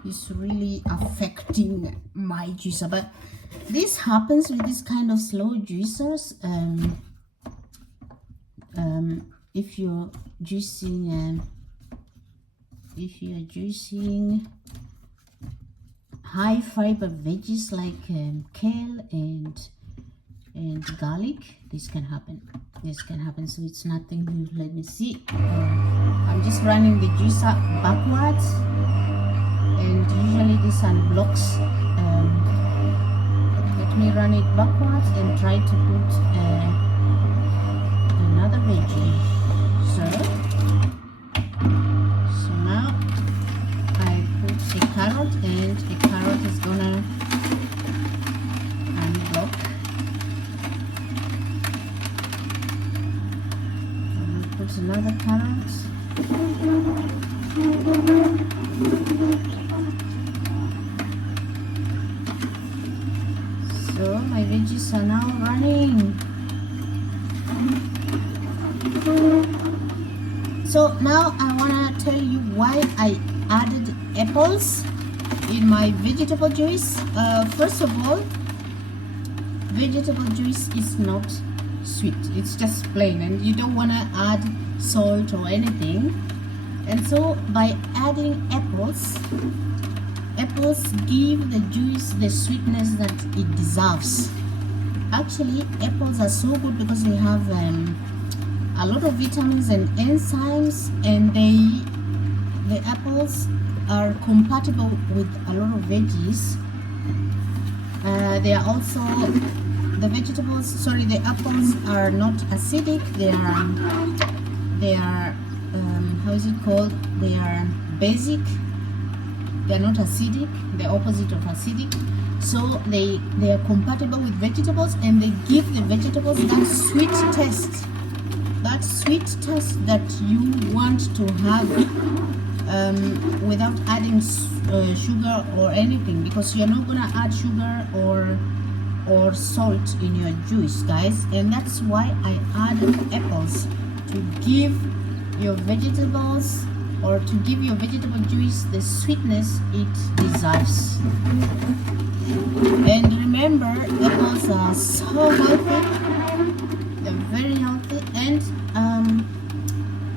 is really affecting my juicer. But this happens with this kind of slow juicers. If you're juicing high fiber veggies like kale and garlic, this can happen. So it's nothing new. Let me see. I'm just running the juicer backwards, and usually this unblocks. Let me run it backwards and try to put another veggie. So now I put a carrot, and the carrot is gonna unblock. another carrot. So my veggies are now running. So now I want to tell you why I added apples in my vegetable juice. First of all, vegetable juice is not sweet, it's just plain, and you don't want to add salt or anything. And so by adding apples give the juice the sweetness that it deserves. Actually, apples are so good because they have a lot of vitamins and enzymes, and the apples are compatible with a lot of veggies. They are also the apples are not acidic. They are how is it called? They are basic. They are not acidic, the opposite of acidic. So they are compatible with vegetables, and they give the vegetables that sweet taste that you want to have without adding sugar or anything, because you're not gonna add sugar or salt in your juice, guys. And that's why I added apples, to give your vegetables, or to give your vegetable juice the sweetness it deserves. And remember, apples are so healthy. They're very healthy. And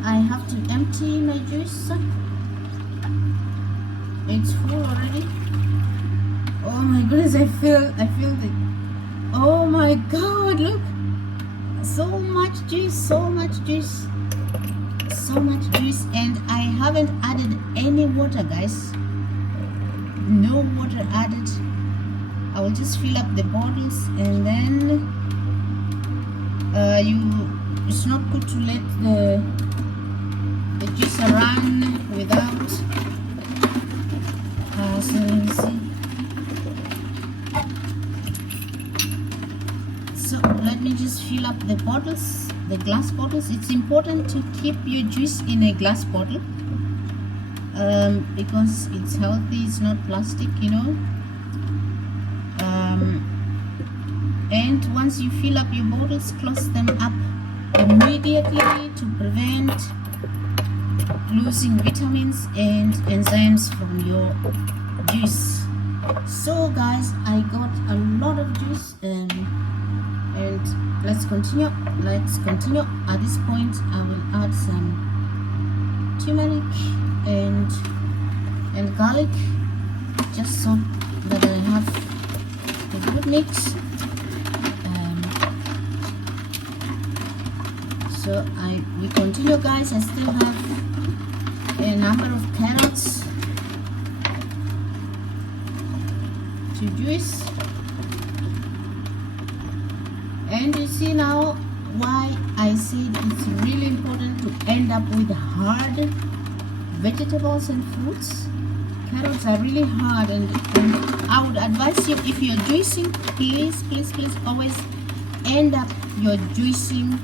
I have to empty my juice. It's full already. Oh my goodness, I feel the, oh my god, look, so much juice, and I haven't added any water, guys. No water added. I will just fill up the bottles, and then it's not good to let the juice run without so let me see. So let me just fill up the bottles, the glass bottles. It's important to keep your juice in a glass bottle because it's healthy, it's not plastic, you know. And once you fill up your bottles, close them up immediately to prevent losing vitamins and enzymes from your juice. So guys, I got a lot of juice, and let's continue. At this point, I will add some turmeric and garlic, just so that I have a good mix. So we continue, guys. I still have a number of carrots to juice, and you see now why I said it's really important to end up with hard vegetables and fruits. Carrots are really hard, and I would advise you, if you're juicing, please always end up your juicing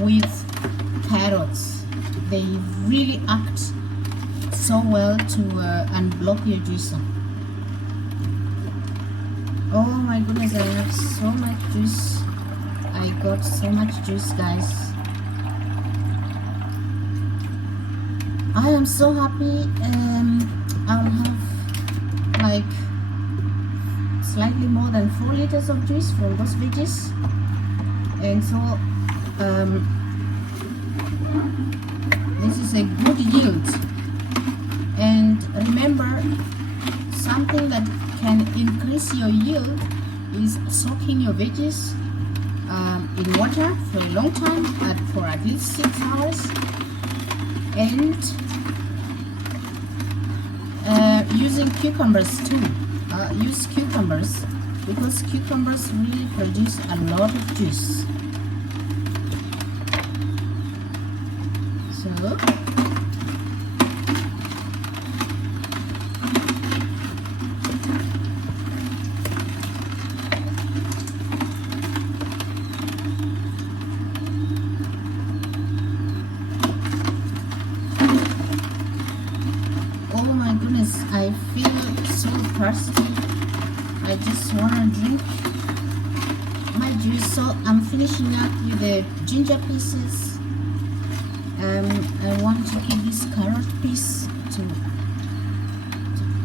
with carrots. They really act so well to unblock your juicer. Oh my goodness, I have so much juice. I got so much juice, guys. I am so happy. I'll have like slightly more than 4 liters of juice from those veggies, and so this is a good yield. And remember, something that can increase your yield is soaking your veggies in water for a long time, for at least 6 hours, and using cucumbers too. Use cucumbers, because cucumbers really produce a lot of juice. So goodness, I feel so thirsty. I just want to drink my juice. So I'm finishing up with the ginger pieces. I want to keep this carrot piece to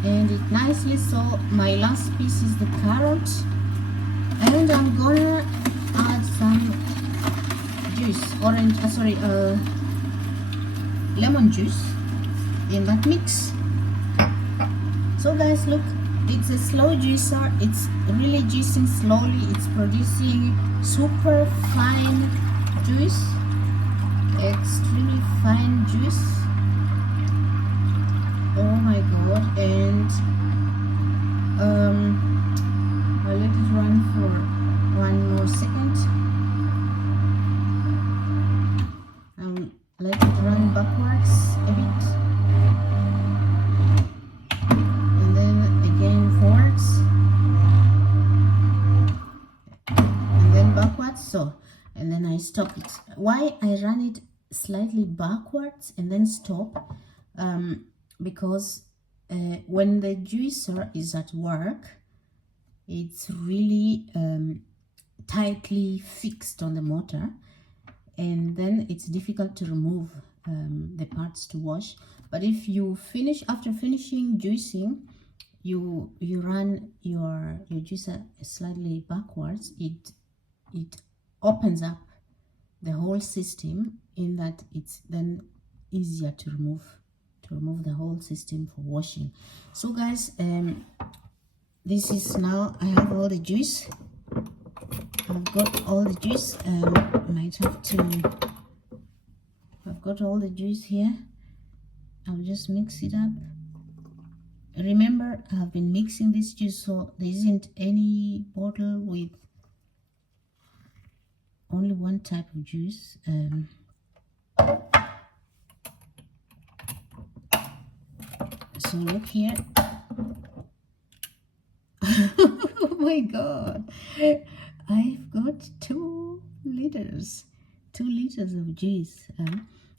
end it nicely. So my last piece is the carrot, and I'm gonna add some juice, lemon juice in that mix. So guys, look, it's a slow juicer. It's really juicing slowly. It's producing super fine juice, extremely fine juice. Oh my god. And I'll let it run for one more second. Let it run backwards a bit, and then again forwards, and then backwards. So, and then I stop it. Why I run it slightly backwards and then stop? Because when the juicer is at work, it's really tightly fixed on the motor, and then it's difficult to remove the parts to wash. But if you finish, after finishing juicing, you run your juicer slightly backwards, it opens up the whole system, in that it's then easier to remove the whole system for washing. So guys, this is now, I have all the juice. I've got all the juice. Might have to, I've got all the juice here. I'll just mix it up. Remember, I've been mixing this juice, so there isn't any bottle with only one type of juice. So look here. Oh my god, I've got 2 liters of juice,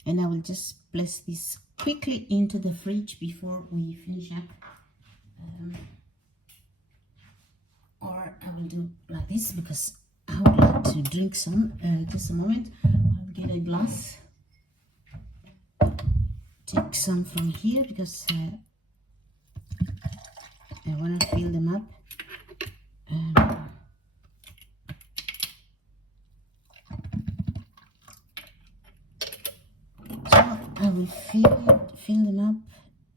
and I will just place this quickly into the fridge before we finish up, or I will do like this because I would like to drink some. Just a moment, I'll get a glass, take some from here because I want to fill them up. So I will fill them up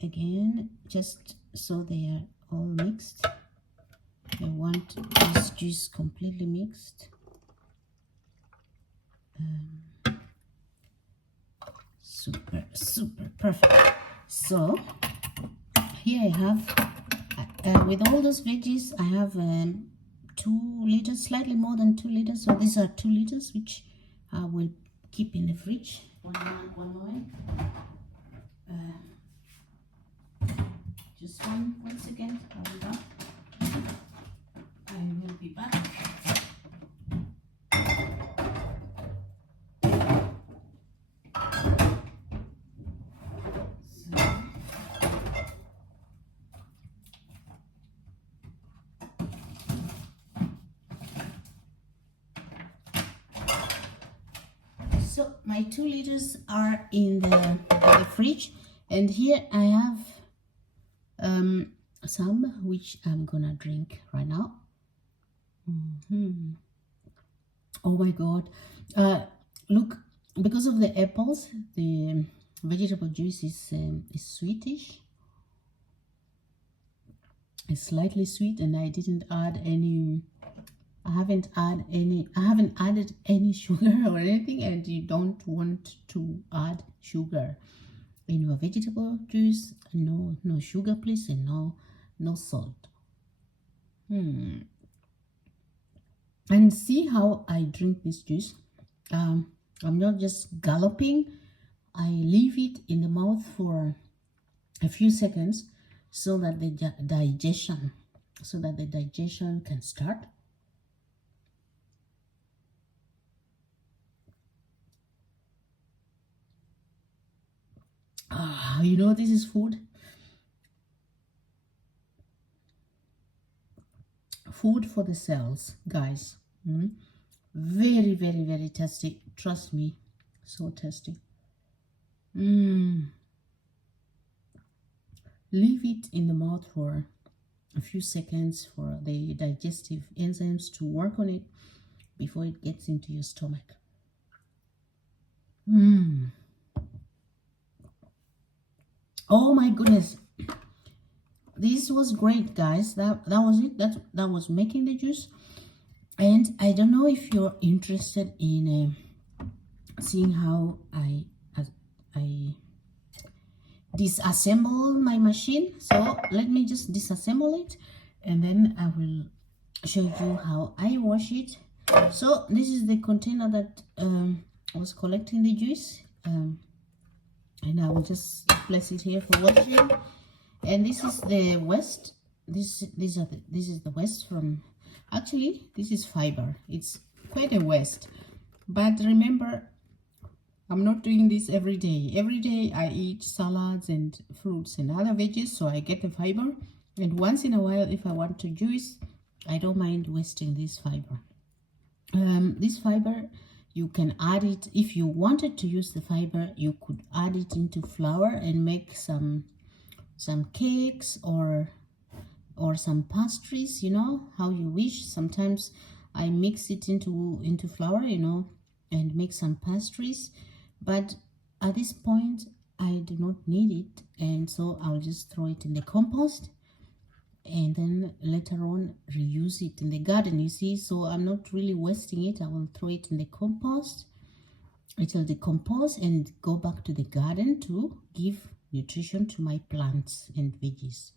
again, just so they are all mixed. I want this juice completely mixed. Super perfect. So here I have, with all those veggies, I have 2 liters, slightly more than 2 liters. So these are 2 liters, which I will keep in the fridge. One moment. Just one second. I'll be back. I will be back. So my 2 liters are in the fridge, and here I have some which I'm gonna drink right now. Oh my god, look, because of the apples, the vegetable juice is sweetish. It's slightly sweet, and I didn't add any, I haven't added any sugar or anything, and you don't want to add sugar in your vegetable juice. No sugar please, and no salt. And see how I drink this juice. I'm not just galloping. I leave it in the mouth for a few seconds so that the digestion can start. You know, this is food. food for the cells, guys. Very, very, very tasty. Trust me, so tasty. Leave it in the mouth for a few seconds for the digestive enzymes to work on it before it gets into your stomach. Oh my goodness, this was great, guys. That was it. That was making the juice. And I don't know if you're interested in seeing how I disassemble my machine. So let me just disassemble it, and then I will show you how I wash it. So this is the container that was collecting the juice, and I will just place it here for washing. And this is the waste. This is the waste from. Actually, this is fiber. It's quite a waste, but remember, I'm not doing this every day. Every day I eat salads and fruits and other veggies, so I get the fiber. And once in a while, if I want to juice, I don't mind wasting this fiber. This fiber, you can add it. If you wanted to use the fiber, you could add it into flour and make some cakes or some pastries, you know, how you wish. Sometimes I mix it into flour, you know, and make some pastries. But at this point, I do not need it, and so I'll just throw it in the compost, and then later on reuse it in the garden, you see. So I'm not really wasting it. I will throw it in the compost. It will decompose and go back to the garden to give nutrition to my plants and veggies.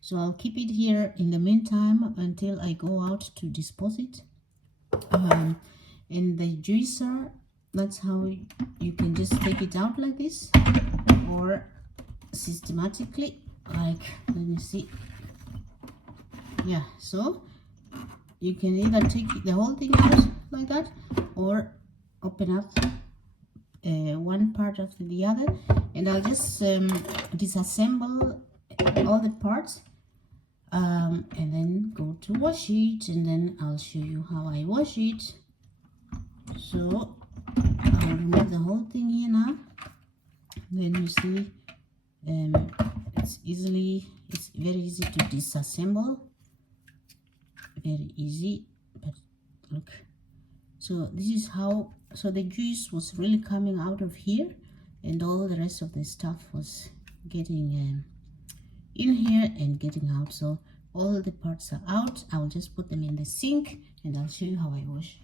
So I'll keep it here in the meantime until I go out to dispose it. In the juicer, that's how you can just take it out like this, or systematically, like, let me see. Yeah, so you can either take the whole thing out like that, or open up one part after the other, and I'll just disassemble all the parts, and then go to wash it, and then I'll show you how I wash it. So I'll remove the whole thing here now. Then you see, it's very easy to disassemble. Very easy, but look. So this is how. So the juice was really coming out of here, and all the rest of the stuff was getting in here and getting out. So all the parts are out. I'll just put them in the sink, and I'll show you how I wash.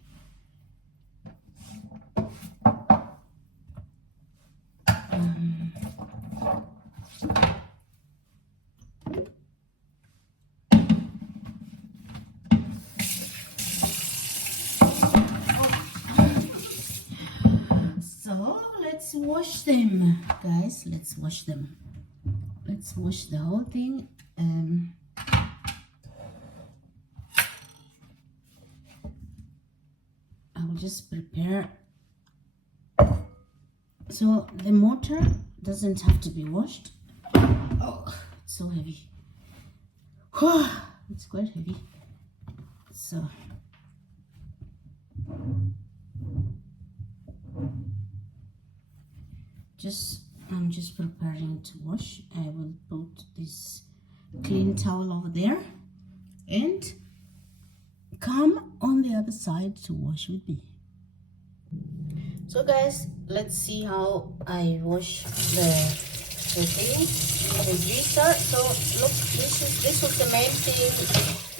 So let's wash them, guys. Let's wash them. Let's wash the whole thing. I will just prepare. So the motor doesn't have to be washed. Oh, it's so heavy. It's quite heavy. So I'm just preparing to wash. I will put this clean towel over there and come on the other side to wash with me. So guys, let's see how I wash the thing, the juicer. So look, this was the main thing,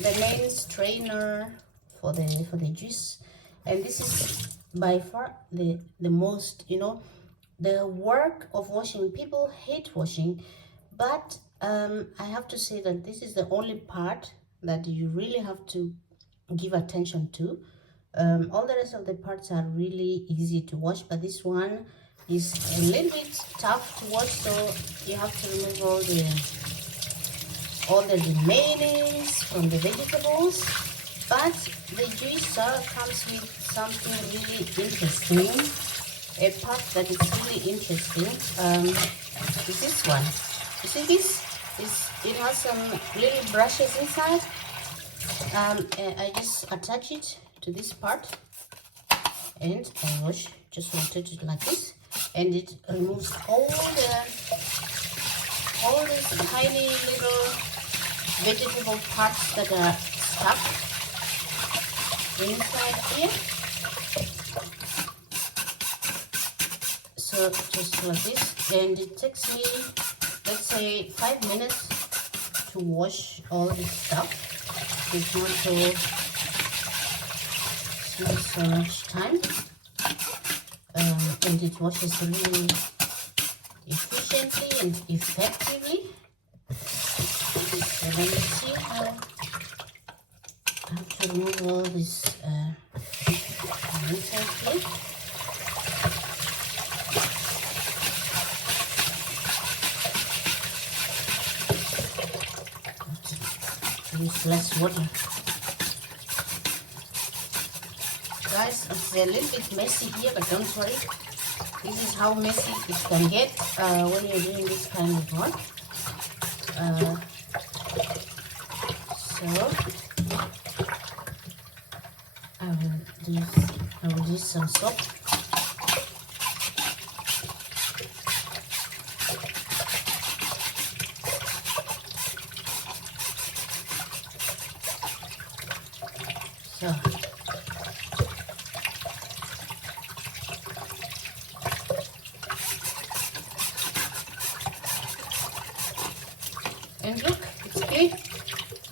the main strainer for the juice, and this is by far the most, you know, the work of washing. People hate washing, but I have to say that this is the only part that you really have to give attention to. All the rest of the parts are really easy to wash, but this one is a little bit tough to wash, so you have to remove all the remainings from the vegetables. But the juicer comes with something really interesting, a part that is really interesting. Is this one. You see this? It has some little brushes inside. I just attach it to this part and I wash, just rotate it like this, and it removes all these tiny little vegetable parts that are stuck inside here. So just like this, and it takes me, let's say, 5 minutes to wash all this stuff. It's not so much time, and it washes really efficiently and effectively. So let me see how to remove all this inside here. Use less water. Guys, it's a little bit messy here, but don't worry. This is how messy it can get when you're doing this kind of work. So I will use some soap. So and look, it's clean,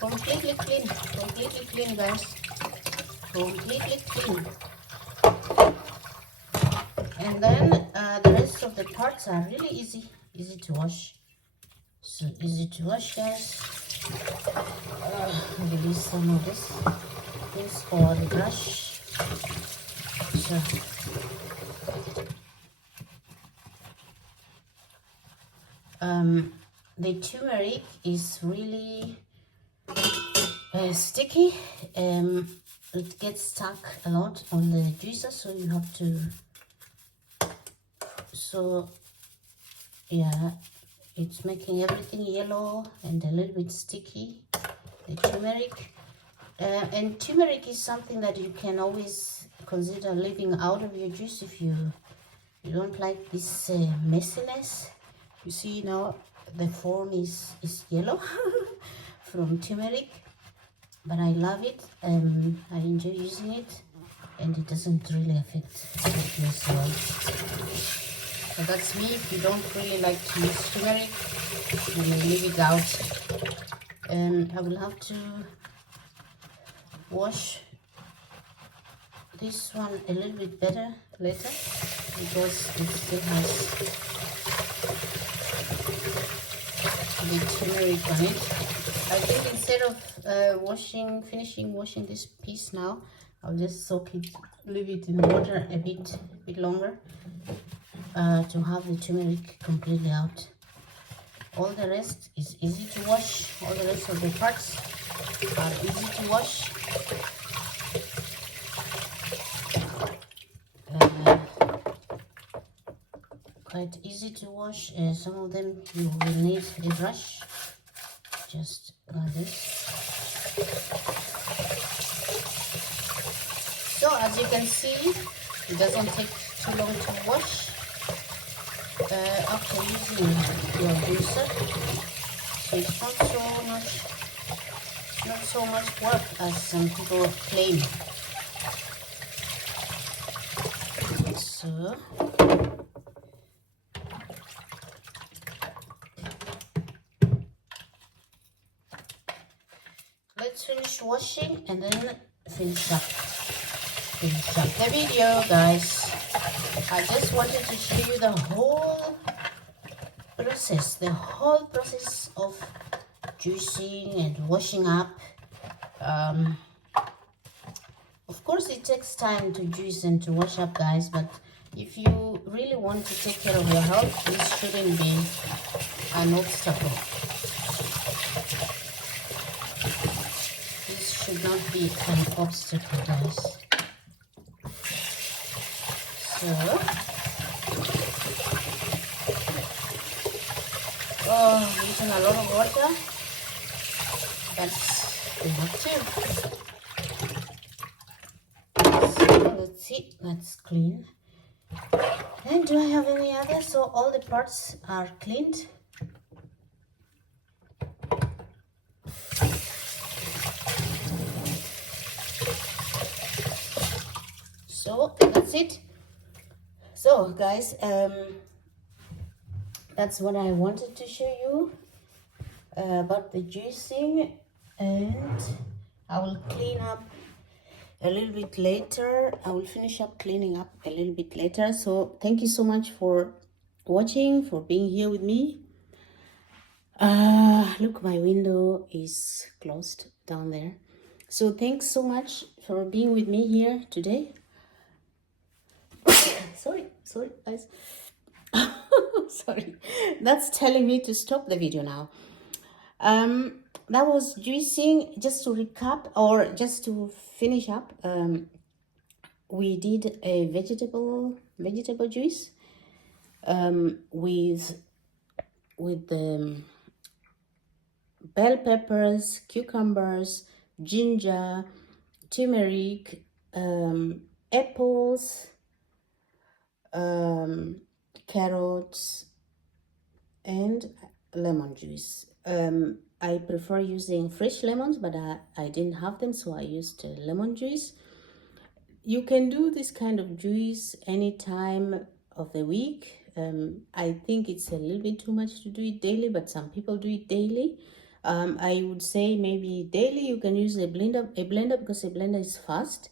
completely clean, guys, completely clean. And then the rest of the parts are really easy to wash. So easy to wash, guys. Release some of this for the brush. So the turmeric is really sticky. It gets stuck a lot on the juicer, so you have to. So yeah, it's making everything yellow and a little bit sticky, the turmeric. And turmeric is something that you can always consider leaving out of your juice if you don't like this messiness. You see now the form is yellow from turmeric, but I love it. I enjoy using it, and it doesn't really affect me so well. So that's me. If you don't really like to use turmeric, you may leave it out. I will have to wash this one a little bit better later because it still has the turmeric on it. I think instead of finishing washing this piece now, I'll just soak it, leave it in water a bit longer to have the turmeric completely out. All the rest is easy to wash. All the rest of the parts are easy to wash. Quite easy to wash. Some of them you will need a brush, just like this. So as you can see, it doesn't take too long to wash after using your juicer. So it's not so much work as some people claim. So let's finish washing and then finish up the video, guys. I just wanted to show you the whole process of juicing and washing up. Of course it takes time to juice and to wash up, guys, but if you really want to take care of your health, this shouldn't be an obstacle. This should not be an obstacle, guys. So using a lot of water, but we have two. So let's see, that's clean. And do I have any other? So all the parts are cleaned. So that's it. So guys, that's what I wanted to show you about the juicing, and I will clean up a little bit later. I will finish up cleaning up a little bit later. So thank you so much for watching, for being here with me. Look, my window is closed down there. So thanks so much for being with me here today. sorry guys. Sorry, that's telling me to stop the video now. That was juicing. Just to recap, or just to finish up, we did a vegetable juice with the bell peppers, cucumbers, ginger, turmeric, apples, carrots, and lemon juice. I prefer using fresh lemons, but I didn't have them, so I used lemon juice. You can do this kind of juice any time of the week. I think it's a little bit too much to do it daily, but some people do it daily. I would say maybe daily you can use a blender because a blender is fast.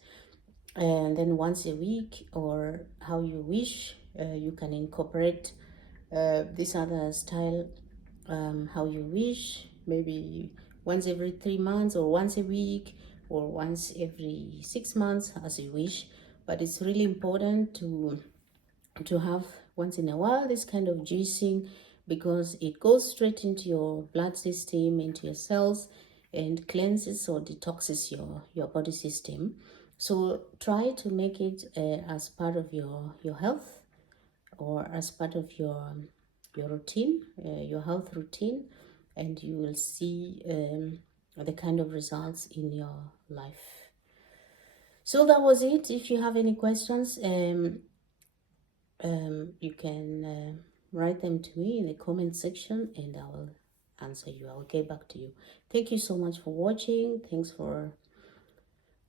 And then once a week, or how you wish, you can incorporate this other style how you wish, maybe once every 3 months, or once a week, or once every 6 months, as you wish. But it's really important to have once in a while this kind of juicing, because it goes straight into your blood system, into your cells, and cleanses or detoxes your body system. So try to make it as part of your health, or as part of your routine, your health routine, and you will see the kind of results in your life. So that was it. If you have any questions, you can write them to me in the comment section, and I will answer you. I will get back to you. Thank you so much for watching. Thanks for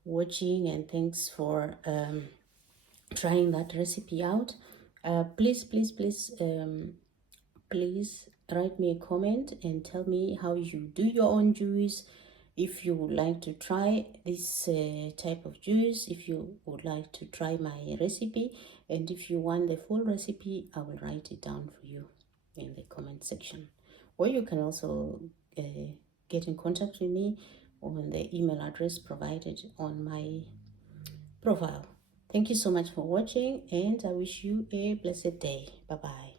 watching, and thanks for trying that recipe out. Please write me a comment and tell me how you do your own juice. If you would like to try this type of juice, if you would like to try my recipe, and if you want the full recipe, I will write it down for you in the comment section. Or you can also get in contact with me on the email address provided on my profile. Thank you so much for watching, and I wish you a blessed day. Bye bye.